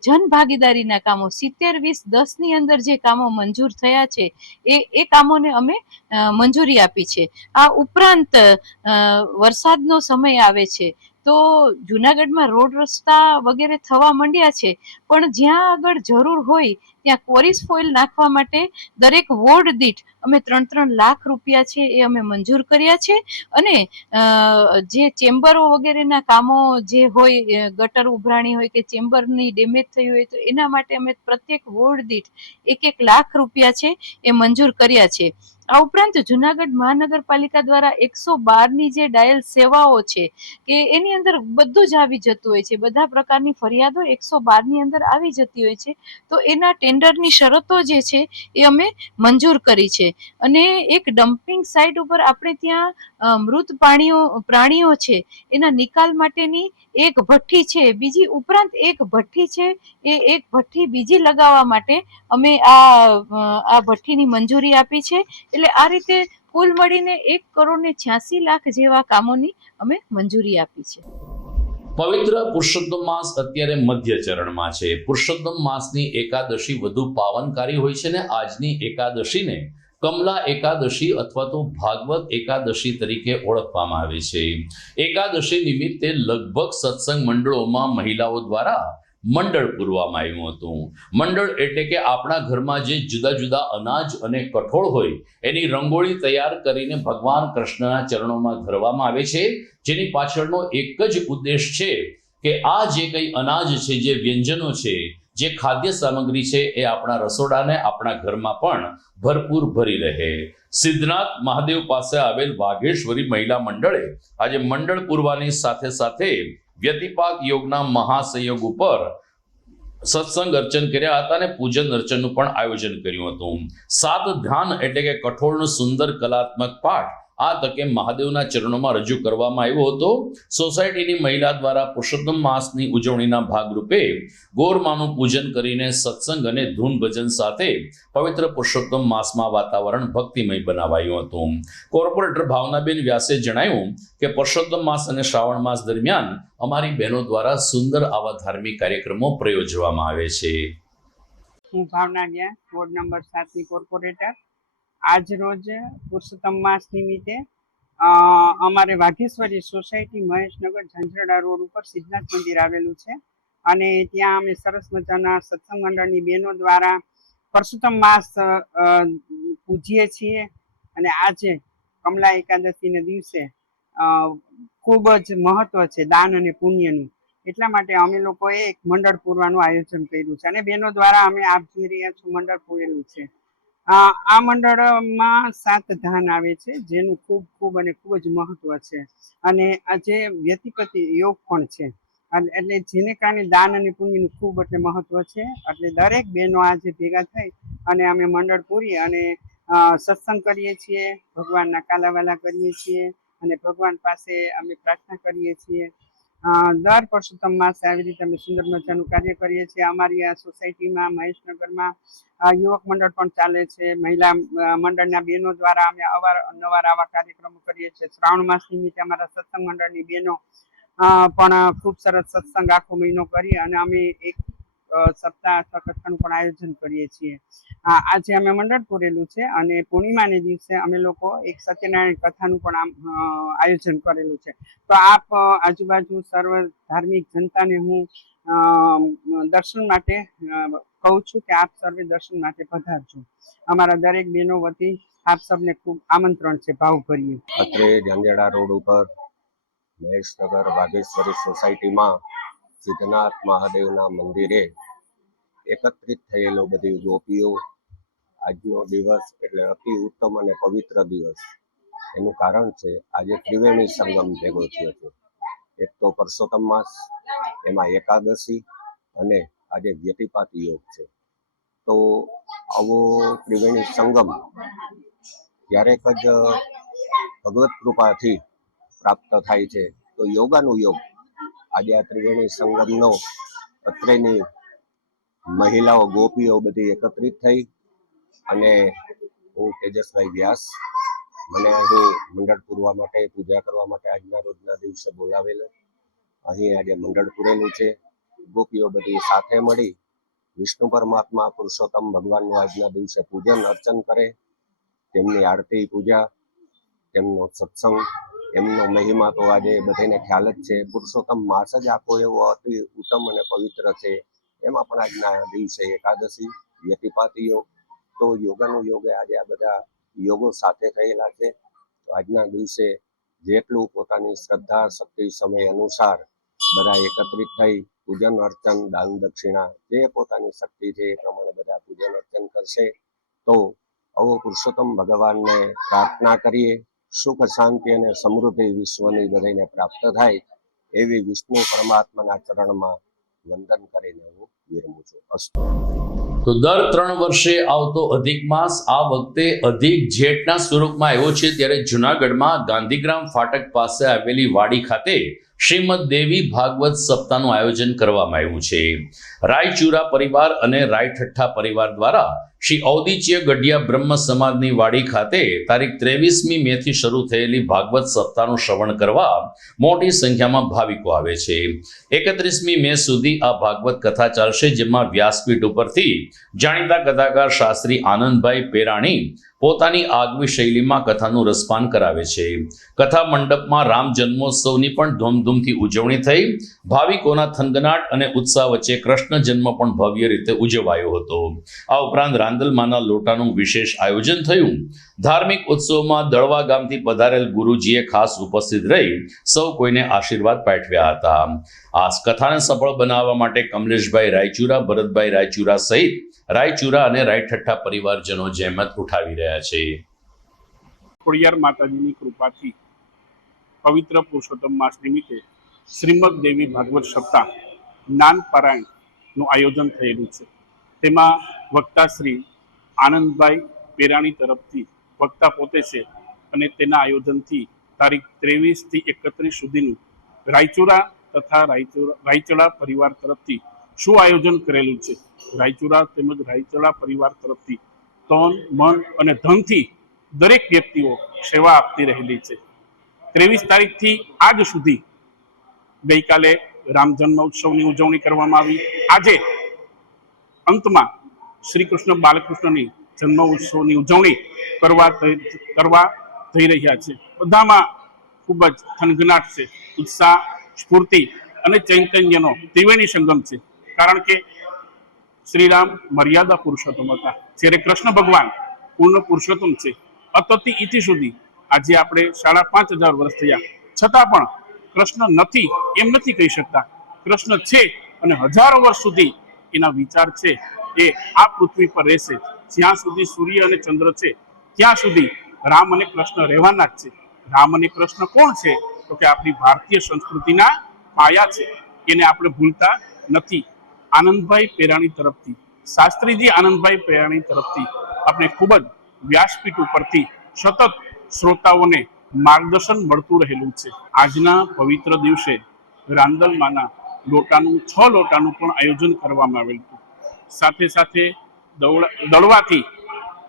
જન ભાગીદારીના કામો 70-20-10 ની અંદર જે કામો મંજૂર થયા છે એ કામોને અમે મંજૂરી આપી છે. આ ઉપરાંત વરસાદનો સમય આવે છે તો જુનાગઢમાં રોડ રસ્તા વગેરે થવા માંડ્યા છે, પણ જ્યાં આગળ જરૂર હોય ત્યાં કોરિસ ફોઇલ નાખવા માટે દરેક વોર્ડ દીઠ અમે 3-3 લાખ રૂપિયા છે એ અમે મંજૂર કર્યા છે. અને જે ચેમ્બરો વગેરેના કામો જે હોય, ગટર ઉભરાણી હોય કે ચેમ્બરની ડેમેજ થઈ હોય, તો એના માટે અમે પ્રત્યેક વોર્ડ દીઠ 1-1 લાખ રૂપિયા છે એ મંજૂર કર્યા છે. આ ઉપરાંત જુનાગઢ મહાનગરપાલિકા દ્વારા 112ની જે ડાયલ સેવાઓ છે કે એની અંદર બધું જ આવી જતું હોય છે, બધા પ્રકારની ફરિયાદો 112ની અંદર આવી જતી હોય છે, તો એના ટેન્ડરની શરતો જે છે એ અમે મંજૂર કરી છે. અને એક ડમ્પિંગ સાઇટ ઉપર આપણે ત્યાં મૃત પ્રાણીઓ છે એના નિકાલ માટેની એક ભઠ્ઠી છે, બીજી ઉપરાંત એક ભઠ્ઠી છે એ એક ભઠ્ઠી બીજી લગાવવા માટે અમે આ ભઠ્ઠીની મંજૂરી આપી છે. એટલે આ રીતે કુલ મળીને 1,86,00,000 જેવા કામોની અમે મંજૂરી આપી છે. પવિત્ર પુરુષોત્તમ માસ અત્યારે મધ્ય ચરણમાં છે. પુરુષોત્તમ માસની એકાદશી વધુ પાવનકારી હોય છે ને આજની એકાદશીને કમલા એકાદશી અથવા તો ભાગવત એકાદશી તરીકે ઓળખવામાં આવે છે. એકાદશી નિમિત્તે લગભગ સત્સંગ મંડળોમાં મહિલાઓ દ્વારા મંડળ પૂરવામાં આવ્યું હતું. મંડળ એટલે કે આપણા ઘરમાં જે જુદા જુદા અનાજ અને કઠોળ હોય એની રંગોળી તૈયાર કરીને ભગવાન કૃષ્ણના ચરણોમાં ધરવામાં આવે છે, જેની પાછળનો એક જ ઉદ્દેશ છે કે આ જે કંઈ અનાજ છે, જે વ્યંજનો છે, જે ખાદ્ય સામગ્રી છે એ આપણા રસોડાને, આપણા ઘરમાં પણ ભરપૂર ભરી રહે. સિદ્ધનાથ મહાદેવ પાસે આવેલ વાઘેશ્વરી મહિલા મંડળે આજે મંડળ પૂરવાની સાથે સાથે વ્યતિપાત યોગના મહાસંયોગ ઉપર સત્સંગ અર્ચન કર્યા હતા અને પૂજન અર્ચનનું પણ આયોજન કર્યું હતું. 7 ધ્યાન એટલે કે કઠોળનો સુંદર કલાત્મક પાઠ આ તકે મહાદેવના ચરણોમાં રજૂ કરવામાં આવ્યો હતો. સોસાયટીની મહિલા દ્વારા પુરુષોત્તમ માસની ઉજવણીના ભાગરૂપે ગોરમાનું પૂજન કરીને સત્સંગ અને ધૂન ભજન સાથે પવિત્ર પુરુષોત્તમ માસમાં વાતાવરણ ભક્તિમય બનાવાયું હતું. કોર્પોરેટર ભાવનાબેન વ્યાસે જણાવ્યું કે પુરુષોત્તમ માસ અને શ્રાવણ માસ દરમિયાન અમારી બહેનો દ્વારા સુંદર આવા ધાર્મિક કાર્યક્રમો પ્રયોજવામાં આવે છે. હું ભાવના વ્યાસ, વોર્ડ નંબર 7 ની કોર્પોરેટર. આજ રોજ પુરુષોત્તમ માસ નિમિત્તે અમારે વાઘેશ્વરી સોસાયટી મહેશનગર ઝંઝરડા રોડ ઉપર સિદ્ધનાથ મંદિર આવેલું છે અને ત્યાં અમે સરસ મજાના સત્સંગ મંડળની બહેનો દ્વારા પુરુષોત્તમ માસ પૂજીએ છીએ. અને આજે કમલા એકાદશીના દિવસે ખૂબ જ મહત્વ છે દાન અને પુણ્યનું, એટલા માટે અમે લોકોએ એક મંડળ પૂરવાનું આયોજન કર્યું છે અને બહેનો દ્વારા અમે આપ જોઈ રહ્યા છો મંડળ પૂરેલું છે. આ મંડળમાં 7 ધાન આવે છે, જેનું ખૂબ ખૂબ જ મહત્વ છે અને આજે વ્યતિપતિ યોગ પણ છે. એટલે જેને કારણે દાન અને પુણ્યનું ખૂબ એટલે મહત્વ છે. એટલે દરેક બહેનો આજે ભેગા થઈ અને અમે મંડળ પૂરી અને સત્સંગ કરીએ છીએ, ભગવાનના કાલાવાલા કરીએ છીએ અને ભગવાન પાસે અમે પ્રાર્થના કરીએ છીએ. દર પરસોત્તમ માસે આવી રીતે અમે સુંદર મજાનું કાર્ય કરીએ છીએ. અમારી આ સોસાયટીમાં મહેશનગરમાં યુવક મંડળ પણ ચાલે છે. મહિલા મંડળના બહેનો દ્વારા અમે અવારનવાર આવા કાર્યક્રમો કરીએ છીએ. શ્રાવણ માસ નિમિત્તે અમારા સત્સંગ મંડળની બહેનો પણ ખૂબ સરસ સત્સંગ આખો મહિનો કરી અને અમે એક સપ્તાહ અથવા કથાનું પણ આયોજન કરીએ છીએ. આજે અમે મંડળ પૂરેલું છે અને પૂર્ણિમાને દિવસે અમે લોકો એક સત્યનારાયણ કથાનું પણ આયોજન કરેલું છે. તો આપ આજુબાજુ સર્વ ધાર્મિક જનતાને હું દર્શન માટે કહું છું કે આપ સર્વે દર્શન માટે પધારજો. અમારા દરેક બહેનો વતી આપ સૌને ખૂબ આમંત્રણ છે ભાવભર્યું. અત્રે ઝંઝેડા રોડ ઉપર મહેશનગર વાઘેશ્વરી સોસાયટીમાં સિદ્ધનાથ મહાદેવના મંદિરે એકત્રિત થયેલો બધી ગોપીઓ આજનો દિવસ એટલે અતિ ઉત્તમ અને પવિત્ર દિવસ. એનું કારણ છે આજે ત્રિવેણી સંગમ ભેગો થયો છે. એક તો પરસોત્તમ માસ, એમાં એકાદશી અને આજે વ્યતિપાત યોગ છે. તો આવો ત્રિવેણી સંગમ ક્યારેક જ ભગવત કૃપાથી પ્રાપ્ત થાય છે. તો યોગાનુયોગ આજે આ ત્રિવેણી સંગમનો અત્રેની મહિલાઓ ગોપીઓ બધી એકત્રિત થઈ અને હું તેજસભાઈ વ્યાસ મને અહીં મંડળ પૂરવા માટે પૂજા કરવા માટે આજના રોજના દિવસે બોલાવેલો. અહીં આજે મંડળ પૂરેલું છે. ગોપીઓ બધી સાથે મળી વિષ્ણુ પરમાત્મા પુરુષોત્તમ ભગવાનનું આજના દિવસે પૂજન અર્ચન કરે. તેમની આરતી પૂજા, તેમનો સત્સંગ, એમનો મહિમા તો આજે બધાને ખ્યાલ જ છે. પુરુષોત્તમ માસ જ આખો એવો અતિ ઉત્તમ અને પવિત્ર છે. એમાં પણ આજના દિવસે એકાદશી, વ્યતિપાત યોગ, તો યોગાનું યોગે આજે આ બધા યોગો સાથે થયેલા છે. તો આજના દિવસે જેટલું પોતાની શ્રદ્ધા શક્તિ સમય અનુસાર બધા એકત્રિત થઈ પૂજન અર્ચન, દાન દક્ષિણા જે પોતાની શક્તિ છે એ પ્રમાણે બધા પૂજન અર્ચન કરશે. તો આવો પુરુષોત્તમ ભગવાનને પ્રાર્થના કરીએ સુખ શાંતિ અને સમૃદ્ધિ વિશ્વની બધાને પ્રાપ્ત થાય એવી વિષ્ણુ પરમાત્માના ચરણમાં વંદન કરીને હું વિરમું છું. અસ્તુ. તો દર 3 વર્ષે આવતો અધિક માસ આ વખતે અધિક જેઠના સ્વરૂપમાં આવ્યો છે. ત્યારે જુનાગઢમાં ગાંધીગ્રામ ફાટક પાસે આવેલી વાડી ખાતે શ્રીમદ દેવી ભાગવત સપ્તાહનું આયોજન કરવામાં આવ્યું છે. રાયચુરા પરિવાર અને રાયઠઠ્ઠા પરિવાર દ્વારા શ્રી ઔદિચ્ય ગઢિયા બ્રહ્મ સમાજની વાડી ખાતે તારીખ 23મી મે થી શરૂ થયેલી ભાગવત સપ્તાહનું શ્રવણ કરવા મોટી સંખ્યામાં ભાવિકો આવે છે. 31મી મે સુધી આ ભાગવત કથા ચાલશે, જેમાં વ્યાસપીઠ ઉપરથી જાણીતા કથાકાર શાસ્ત્રી આનંદભાઈ પેરાણી પોતાની આગવી શૈલીમાં કથાનું રસપાન કરાવે છે. કથા મંડપમાં રામ જન્મોત્સવની પણ ધૂમધૂમથી ઉજવણી થઈ. ભાવિકોના થનગનાટ અને ઉત્સાહ વચ્ચે કૃષ્ણ જન્મ પણ ભવ્ય રીતે ઉજવાયો હતો. આ ઉપરાંત રાંદલમાના લોટાનું વિશેષ આયોજન થયું. ધાર્મિક ઉત્સવમાં દળવા ગામથી પધારેલ ગુરુજીએ ખાસ ઉપસ્થિત રહી સૌ કોઈને આશીર્વાદ પાઠવ્યા હતા. આ કથાને સફળ બનાવવા માટે કમલેશભાઈ રાયચુરા, ભરતભાઈ રાયચુરા સહિત રાયચુરા અને રાયઠઠ્ઠા પરિવારજનો જહેમત ઉઠાવી રહ્યા છે. ખોડિયાર માતાજીની કૃપાથી પવિત્ર પુરુષોત્તમ માસ નિમિત્તે શ્રીમદ દેવી ભાગવત સપ્તાહ જ્ઞાન પારાયણનું આયોજન થયેલું છે. તેમાં વક્તા શ્રી આનંદભાઈ પેરાણી તરફથી વક્તા પોતે છે અને તેના આયોજનથી તારીખ 23 થી 31 સુધીનું રાયચુરા તથા રાયચડા પરિવાર તરફથી શું આયોજન કરેલું છે. રાયચુરા તેમજ રાયચડા પરિવાર તરફથી તન, મન અને ધનથી દરેક વ્યક્તિઓ સેવા આપતી રહેલી છે. 23 તારીખથી આજ સુધી ગઈકાલે રામ જન્મોત્સવની ઉજવણી કરવામાં આવી. આજે અંતમાં શ્રી કૃષ્ણ બાલકૃષ્ણની જન્મ ઉત્સવની ઉજવણી કરવા જઈ રહ્યા છે. બધામાં ખૂબ જ થનગનાટ છે. ઉત્સાહ, સ્ફૂર્તિ અને ચૈતન્યનો ત્રિવેણી સંગમ છે. કારણ કે શ્રીરામ મર્યાદા પુરુષોત્તમ હતા, જ્યારે કૃષ્ણ ભગવાન પૂર્ણ પુરુષોત્તમ છે. અતથી ઇતિ સુધી આજે આપણે 5,500 વર્ષ થયા છતાં પણ કૃષ્ણ નથી એમ નથી કહી શકતા. કૃષ્ણ છે અને હજારો વર્ષ સુધી એના વિચાર છે એ આ પૃથ્વી પર રહેશે. જ્યાં સુધી સૂર્ય અને ચંદ્ર છે ત્યાં સુધી રામ અને કૃષ્ણ રહેવાના જ છે. રામ અને કૃષ્ણ કોણ છે? તો કે આપણી ભારતીય સંસ્કૃતિના પાયા છે. એને આપણે ભૂલતા નથી. આનંદભાઈ પેરાણી તરફથી, શાસ્ત્રીજી આનંદભાઈ પેરાણી તરફથી આપણે ખૂબ જ વ્યાસપીઠ ઉપરથી સતત શ્રોતાઓને માર્ગદર્શન મળતું રહેલું છે. આજના પવિત્ર દિવસે રાંદલમાના લોટાનું 6 લોટાનું પણ આયોજન કરવામાં આવેલું હતું. સાથે સાથે દળવાથી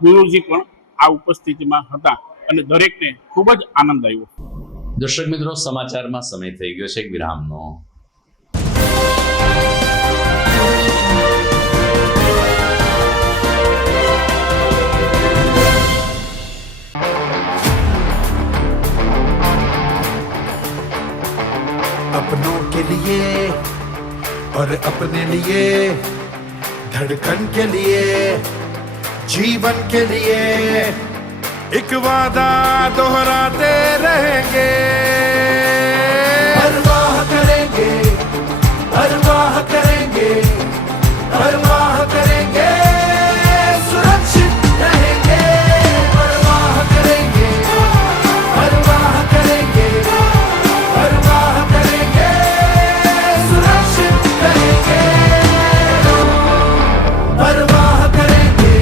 ગુરુજી પણ આ ઉપસ્થિતિમાં હતા અને દરેકને ખૂબ જ આનંદ આવ્યો. દર્શક મિત્રો, સમાચારમાં સમય થઈ ગયો છે એક વિરામનો. अपनों के लिए और अपने लिए, धड़कन के लिए, जीवन के लिए एक वादा दोहराते रहेंगे, परवाह करेंगे, परवाह करेंगे, परवाह करेंगे, सुरक्षित रहेंगे, परवाह करेंगे, परवाह करेंगे, परवाह करेंगे, सुरक्षित रहेंगे, परवाह करेंगे.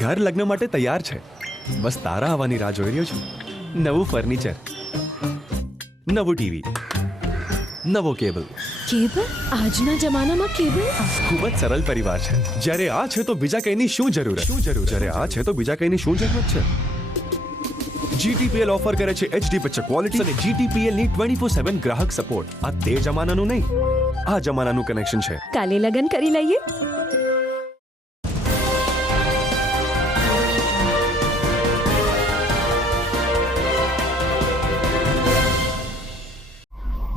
ઘર લગ્ન માટે તૈયાર છે, બસ તારા આવવાની રાહ જોઈ રહ્યો છું. નવું ફર્નિચર, નવું ટીવી, નવો કેબલ. કેબલ? આજના જમાનામાં કેબલ? ખૂબ જ સરળ પરિવાર છે. જ્યારે આ છે તો બીજા કઈની શું જરૂર? જ્યારે આ છે તો બીજા કઈની શું જરૂરત છે? GTPL ઓફર કરે છે HD પિક્ચર ક્વોલિટી અને GTPL ની 24/7 ગ્રાહક સપોર્ટ. આ તે જમાનાનું નહીં, આ જમાનાનું કનેક્શન છે. કાલે લગન કરી લઈએ.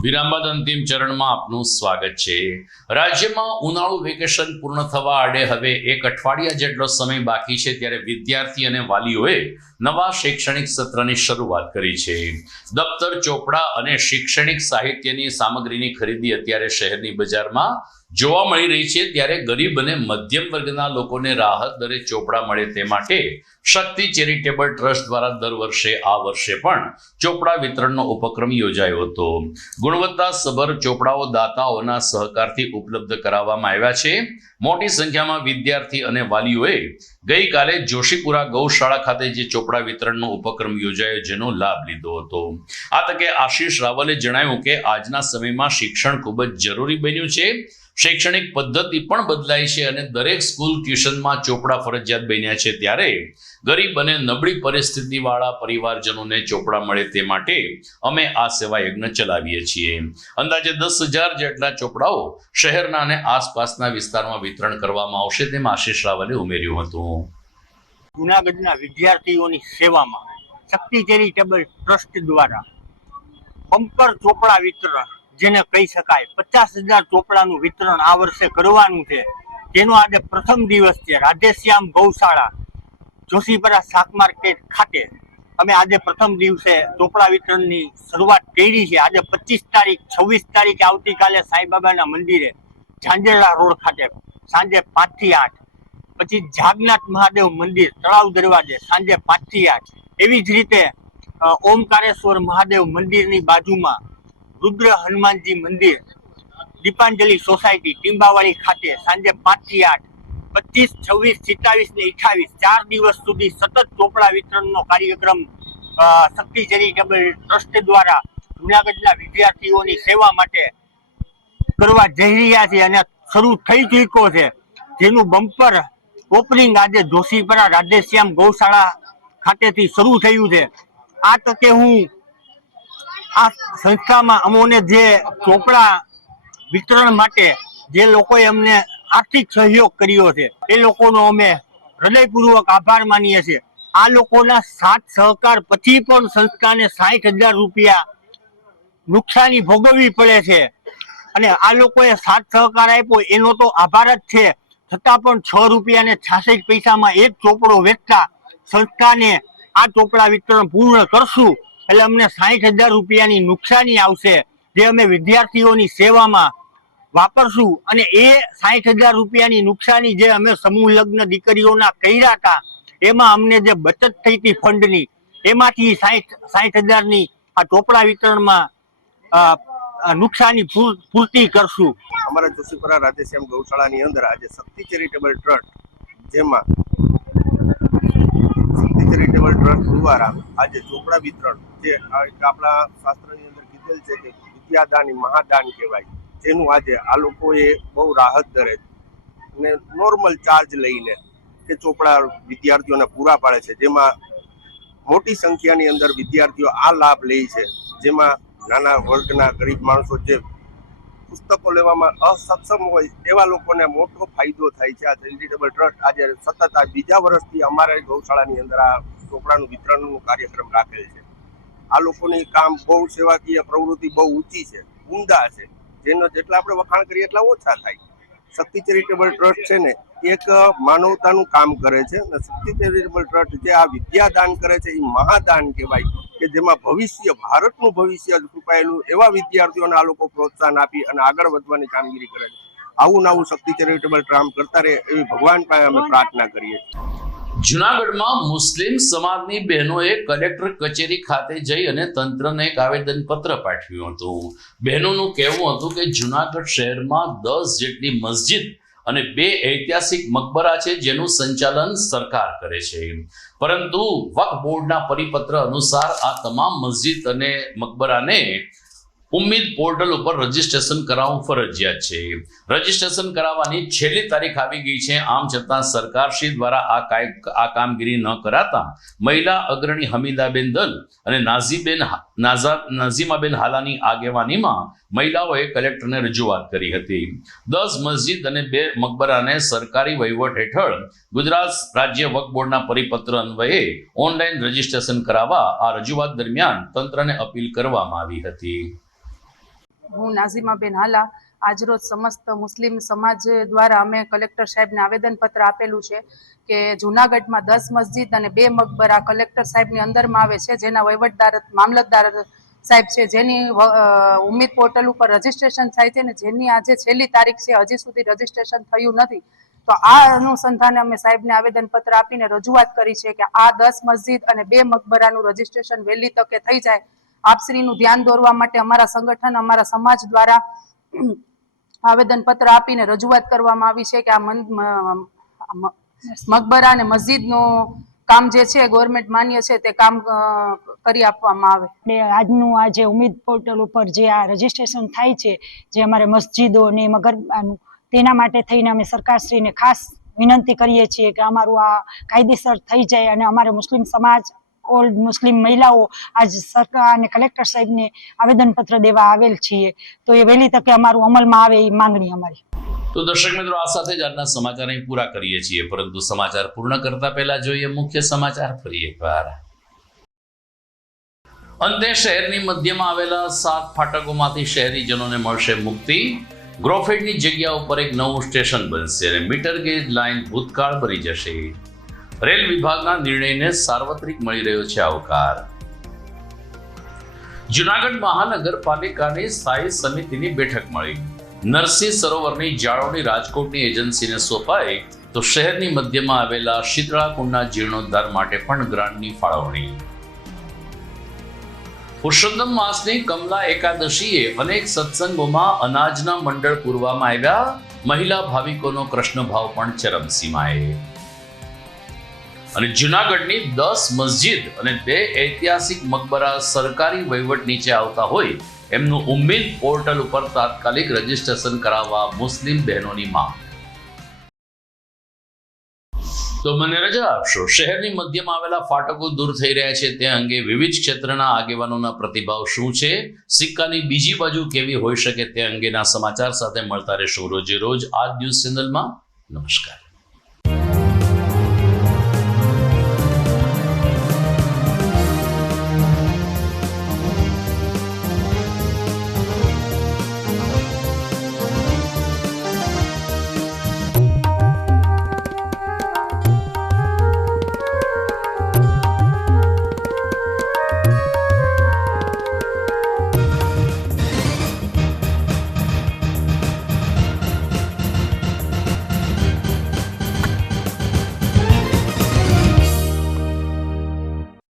વિરામ બાદ અંતિમ ચરણમાં આપનું સ્વાગત છે. રાજ્યમાં ઉનાળુ વેકેશન પૂર્ણ થવા આડે હવે 1 અઠવાડિયા જેટલો સમય બાકી છે, ત્યારે વિદ્યાર્થી અને વાલીઓએ નવા શૈક્ષણિક સત્રની શરૂઆત કરી છે. દફતર, ચોપડા અને શૈક્ષણિક સાહિત્યની સામગ્રીની ખરીદી અત્યારે શહેરની બજારમાં જોવા મળી રહી છે, ત્યારે ગરીબ અને મધ્યમ વર્ગના લોકોને રાહત દરે ચોપડા મળે તે માટે શક્તિ ચેરિટેબલ ટ્રસ્ટ દ્વારા દર વર્ષે આ વર્ષે પણ ચોપડા વિતરણનો ઉપક્રમ યોજાયો હતો. ગુણવત્તાસભર ચોપડાઓ દાતાઓના સહકારથી ઉપલબ્ધ કરાવવામાં આવ્યા છે. મોટી સંખ્યામાં વિદ્યાર્થી અને વાલીઓએ ગઈકાલે જોશીપુરા ગૌશાળા ખાતે જે ચોપડા વિતરણનો ઉપક્રમ યોજાયો જેનો લાભ લીધો હતો. આ તકે આશીષ રાવલે જણાવ્યું કે આજના સમયમાં શિક્ષણ ખૂબ જ જરૂરી બન્યું છે. શૈક્ષણિક પદ્ધતિ પણ બદલાઈ છે અને દરેક સ્કૂલ ટ્યુશનમાં ચોપડા ફરજિયાત બન્યા છે. ત્યારે ગરીબ અને નબળી પરિસ્થિતિવાળા પરિવારજનોને ચોપડા મળે તે માટે અમે આ સેવા યજ્ઞ ચલાવીએ છીએ. અંદાજે 10,000 જેટલા ચોપડાઓ શહેરના અને આસપાસના વિસ્તારમાં વિતરણ કરવામાં આવશે તેમ આશીષ રાવલે ઉમેર્યું હતું. જૂનાગઢના વિદ્યાર્થીઓની સેવામાં શક્તિ ચેરિટેબલ ટ્રસ્ટ દ્વારા બમ્પર ચોપડા વિતરણ જેને કહી શકાય 50,000 ચોપડાનું વિતરણ આ વર્ષે કરવાનું છે, જેનો આજે પ્રથમ દિવસ છે. રાધેશ્યામ ગૌશાળા જોશીપરા શાક માર્કેટ ખાતે અમે આજે પ્રથમ દિવસે ચોપડા વિતરણની શરૂઆત કરી છે. આજે 25 તારીખ 26 તારીખે આવતીકાલે સાંઈબાબાના મંદિરે ઝાંઝરડા રોડ ખાતે સાંજે 5 થી 8, પછી જાગનાથ મહાદેવ મંદિર તળાવ દરવાજે સાંજે 5 થી 8. એવી જ રીતે ઓમકારેશ્વર મહાદેવ મંદિરની બાજુમાં રુદ્ર હનુમાનજી મંદિર દીપાંજલિ સોસાયટી ટીંબાવાડી ખાતે સાંજે 5 થી 8, 25, 26, 27 ને 28 4 દિવસ સુધી સતત ચોપડા વિતરણનો કાર્યક્રમ શક્તિ ચેરિટેબલ ટ્રસ્ટ દ્વારા જૂનાગઢના વિદ્યાર્થીઓની સેવા માટે કરવા જઈ રહ્યા છે અને શરૂ થઈ ચૂક્યો છે, જેનું બમ્પર ઓપનિંગ આજે જોશીપરા રાધેશ્યામ ગૌશાળા ખાતેથી શરૂ થયું છે. આ તકે હું આ સંસ્થામાં અમોને જે ચોપડા વિતરણ માટે જે લોકોએ અમને આર્થિક સહયોગ કર્યો છે એ લોકોનો અમે હૃદયપૂર્વક આભાર માનીએ છીએ. આ લોકોના સાથ સહકાર પછી પણ સંસ્થાને 60,000 રૂપિયા નુકસાની ભોગવવી પડે છે અને આ લોકોએ સાથ સહકાર આપ્યો એનો તો આભાર જ છે, છતાં પણ 6 રૂપિયા ને 66 પૈસામાં એક ચોપડો વેચતા સંસ્થાને આ ચોપડા વિતરણ પૂર્ણ કરશું એટલે અમને 60,000 રૂપિયાની નુકસાની આવશે, જે અમે વિદ્યાર્થીઓની સેવામાં વાપરશું. અને એ 60,000 રૂપિયાની નુકસાની જે અમે સમૂહ લગ્ન દીકરીઓના કર્યા હતા એમાં અમને જે બચત થઈ હતી ફંડની, એમાંથી 60,000ની આ ચોપડા વિતરણમાં નુકસાની પૂર્તિ કરશું. અમારા જોશીપરા રાધેશ્યામ ગૌશાળાની અંદર આજે શક્તિ ચેરિટેબલ ટ્રસ્ટ, જેમાં શક્તિ ચેરિટેબલ ટ્રસ્ટ દ્વારા આજે ચોપડા વિતરણ, જે આપણા શાસ્ત્રની અંદર કીધેલ છે કે વિદ્યાદાન મહાદાન કહેવાય, જેનું આજે આ લોકોએ બહુ રાહત દરે અને નોર્મલ ચાર્જ લઈને કે ચોપડા વિદ્યાર્થીઓને પૂરા પાડે છે, જેમાં મોટી સંખ્યાની અંદર વિદ્યાર્થીઓ આ લાભ લે છે. જેમાં નાના વર્ગના ગરીબ માણસો જે પુસ્તકો લેવામાં અસક્ષમ હોય એવા લોકોને મોટો ફાયદો થાય છે. આ ચેરિટેબલ ટ્રસ્ટ આજે સતત આ બીજા વર્ષથી અમારા ગૌશાળાની અંદર આ ચોપડાનું વિતરણનું કાર્યક્રમ રાખેલ છે. આ લોકોની કામ બહુ સેવાકીય પ્રવૃત્તિ બહુ ઊંચી છે, ઉમદા છે, જેનો જેટલા આપણે વખાણ કરીએ એટલા ઓછા થાય. શક્તિ ચેરિટેબલ ટ્રસ્ટ છે ને એક માનવતાનું કામ કરે છે અને શક્તિ ચેરિટેબલ ટ્રસ્ટ જે આ વિદ્યાદાન કરે છે એ મહાદાન કહેવાય, કે જેમાં ભવિષ્ય, ભારતનું ભવિષ્ય છુપાયેલું એવા વિદ્યાર્થીઓને આ લોકો પ્રોત્સાહન આપી અને આગળ વધવાની કામગીરી કરે છે. આવું નવું શક્તિ ચેરિટેબલ કામ કરતા રહે એવી ભગવાન પાસે અમે પ્રાર્થના કરીએ છીએ. જૂનાગઢમાં મુસ્લિમ સમાજની બહેનોએ કલેક્ટર કચેરી ખાતે જઈ અને તંત્રને એક આવેદન પત્ર પાઠવ્યું હતું. બહેનોનું કહેવું હતું કે જૂનાગઢ શહેરમાં 10 જેટલી મસ્જિદ અને 2 ઐતિહાસિક મકબરા છે જેનું સંચાલન સરકાર કરે છે, પરંતુ વક્ફ બોર્ડના પરિપત્ર અનુસાર આ તમામ મસ્જિદ અને મકબરાને ઉમ્મીદ પોર્ટલ ઉપર રજીસ્ટ્રેશન કરાવવું ફરજિયાત છે. રજીસ્ટ્રેશન કરાવવાની છેલ્લી તારીખ આવી ગઈ છે. આમ છતાં સરકારશ્રી દ્વારા આ કામગીરી ન કરાતા મહિલા અગ્રણી હમીદાબેન દલ અને નાઝીમાબેન હાલાની આગેવાનીમાં મહિલાઓએ કલેક્ટરને રજૂઆત કરી હતી. 10 મસ્જિદ અને 2 મકબરાને સરકારી વહીવટ હેઠળ ગુજરાત રાજ્ય વક્ફ બોર્ડના પરિપત્ર અન્વયે ઓનલાઈન રજીસ્ટ્રેશન કરાવવા આ રજૂઆત દરમિયાન તંત્રને અપીલ કરવામાં આવી હતી. હું નાઝીમાબેન હાલા આજરોજ સમસ્ત મુસ્લિમ સમાજ દ્વારા અમે કલેક્ટર સાહેબને આવેદનપત્ર આપેલું છે કે જૂનાગઢમાં 10 મસ્જિદ અને 2 મકબરા કલેક્ટર સાહેબની અંદરમાં આવે છે, જેના વહીવટદાર મામલતદાર સાહેબ છે, જેની ઉમ્મીદ પોર્ટલ ઉપર રજીસ્ટ્રેશન થાય છે ને જેની આજે છેલ્લી તારીખ છે, હજી સુધી રજીસ્ટ્રેશન થયું નથી. તો આ અનુસંધાને અમે સાહેબને આવેદનપત્ર આપીને રજૂઆત કરી છે કે આ 10 મસ્જિદ અને 2 મકબરાનું રજીસ્ટ્રેશન વહેલી તકે થઈ જાય. આપશ્રીનું ધ્યાન દોરવા માટે અમારા સંગઠન, અમારા સમાજ દ્વારા આવેદનપત્ર આપીને રજૂઆત કરવામાં આવી છે કે આ મકબરા અને મસ્જિદનું કામ જે છે ગવર્મેન્ટ માન્ય છે તે કામ કરી આપવામાં આવે. આજનું આ જે ઉમ્મીદ પોર્ટલ ઉપર જે આ રજીસ્ટ્રેશન થાય છે, જે અમારે મસ્જિદો અને મગરબાનું, તેના માટે થઈને અમે સરકારશ્રીને ખાસ વિનંતી કરીએ છીએ કે અમારું આ કાયદેસર થઈ જાય અને અમારે મુસ્લિમ સમાજ, ઓલ મુસ્લિમ મહિલાઓ આજ સરકાર અને કલેક્ટર સાહેબને આવેદનપત્ર દેવા આવેલ છીએ, તો એ વહેલી તકે અમારું અમલમાં આવે એ માંગણી અમારી. તો દર્શક મિત્રો, આ સાથે જ આજના સમાચાર અહીં પૂરા કરીએ છીએ, પરંતુ સમાચાર પૂર્ણ કરતા પહેલા જોઈએ મુખ્ય સમાચાર ફરી એકવાર. અંતે શહેરની મધ્યમાં આવેલા 7 ફાટકોમાંથી શહેરીજનોને મળશે મુક્તિ. ગ્રોફેડની જગ્યા ઉપર એક નવું સ્ટેશન બનશે અને મીટર ગેજ લાઇન ભૂતકાળ બની જશે. રેલ વિભાગના નિર્ણયને સાર્વત્રિક મળી રહ્યો છે આવકાર. જૂનાગઢ મહાનગરપાલિકાની સ્થાયી સમિતિની બેઠક મળી. નરસિંહ સરોવરની જાળવણી રાજકોટની એજન્સીને સોંપાઈ, તો શહેરની મધ્યમાં આવેલા શીતળા કુંડના જીર્ણોદ્ધાર માટે પણ ગ્રાન્ટની ફાળવણી. પુરુષોત્તમ માસની કમલા એકાદશીએ અનેક સત્સંગોમાં અનાજના મંડળ પૂરવામાં આવ્યા. મહિલા ભાવિકોનો કૃષ્ણ ભાવ પણ ચરમસીમાએ. અને જૂનાગઢની 10 મસ્જિદ અને 2 ઐતિહાસિક મકબરા સરકારી વહીવટ નીચે આવતા હોય એમનું ઉમ્મીદ પોર્ટલ ઉપર તાત્કાલિક રજીસ્ટ્રેશન કરાવવા મુસ્લિમ બહેનોની માંગ. તો મને રજા આપશો. શહેરની મધ્યમાં આવેલા ફાટકો દૂર થઈ રહ્યા છે તે અંગે વિવિધ ક્ષેત્રના આગેવાનોના પ્રતિભાવ શું છે, સિક્કાની બીજી બાજુ કેવી હોઈ શકે તે અંગેના સમાચાર સાથે મળતા રહેશો રોજે રોજ આ ન્યૂઝ ચેનલમાં. નમસ્કાર.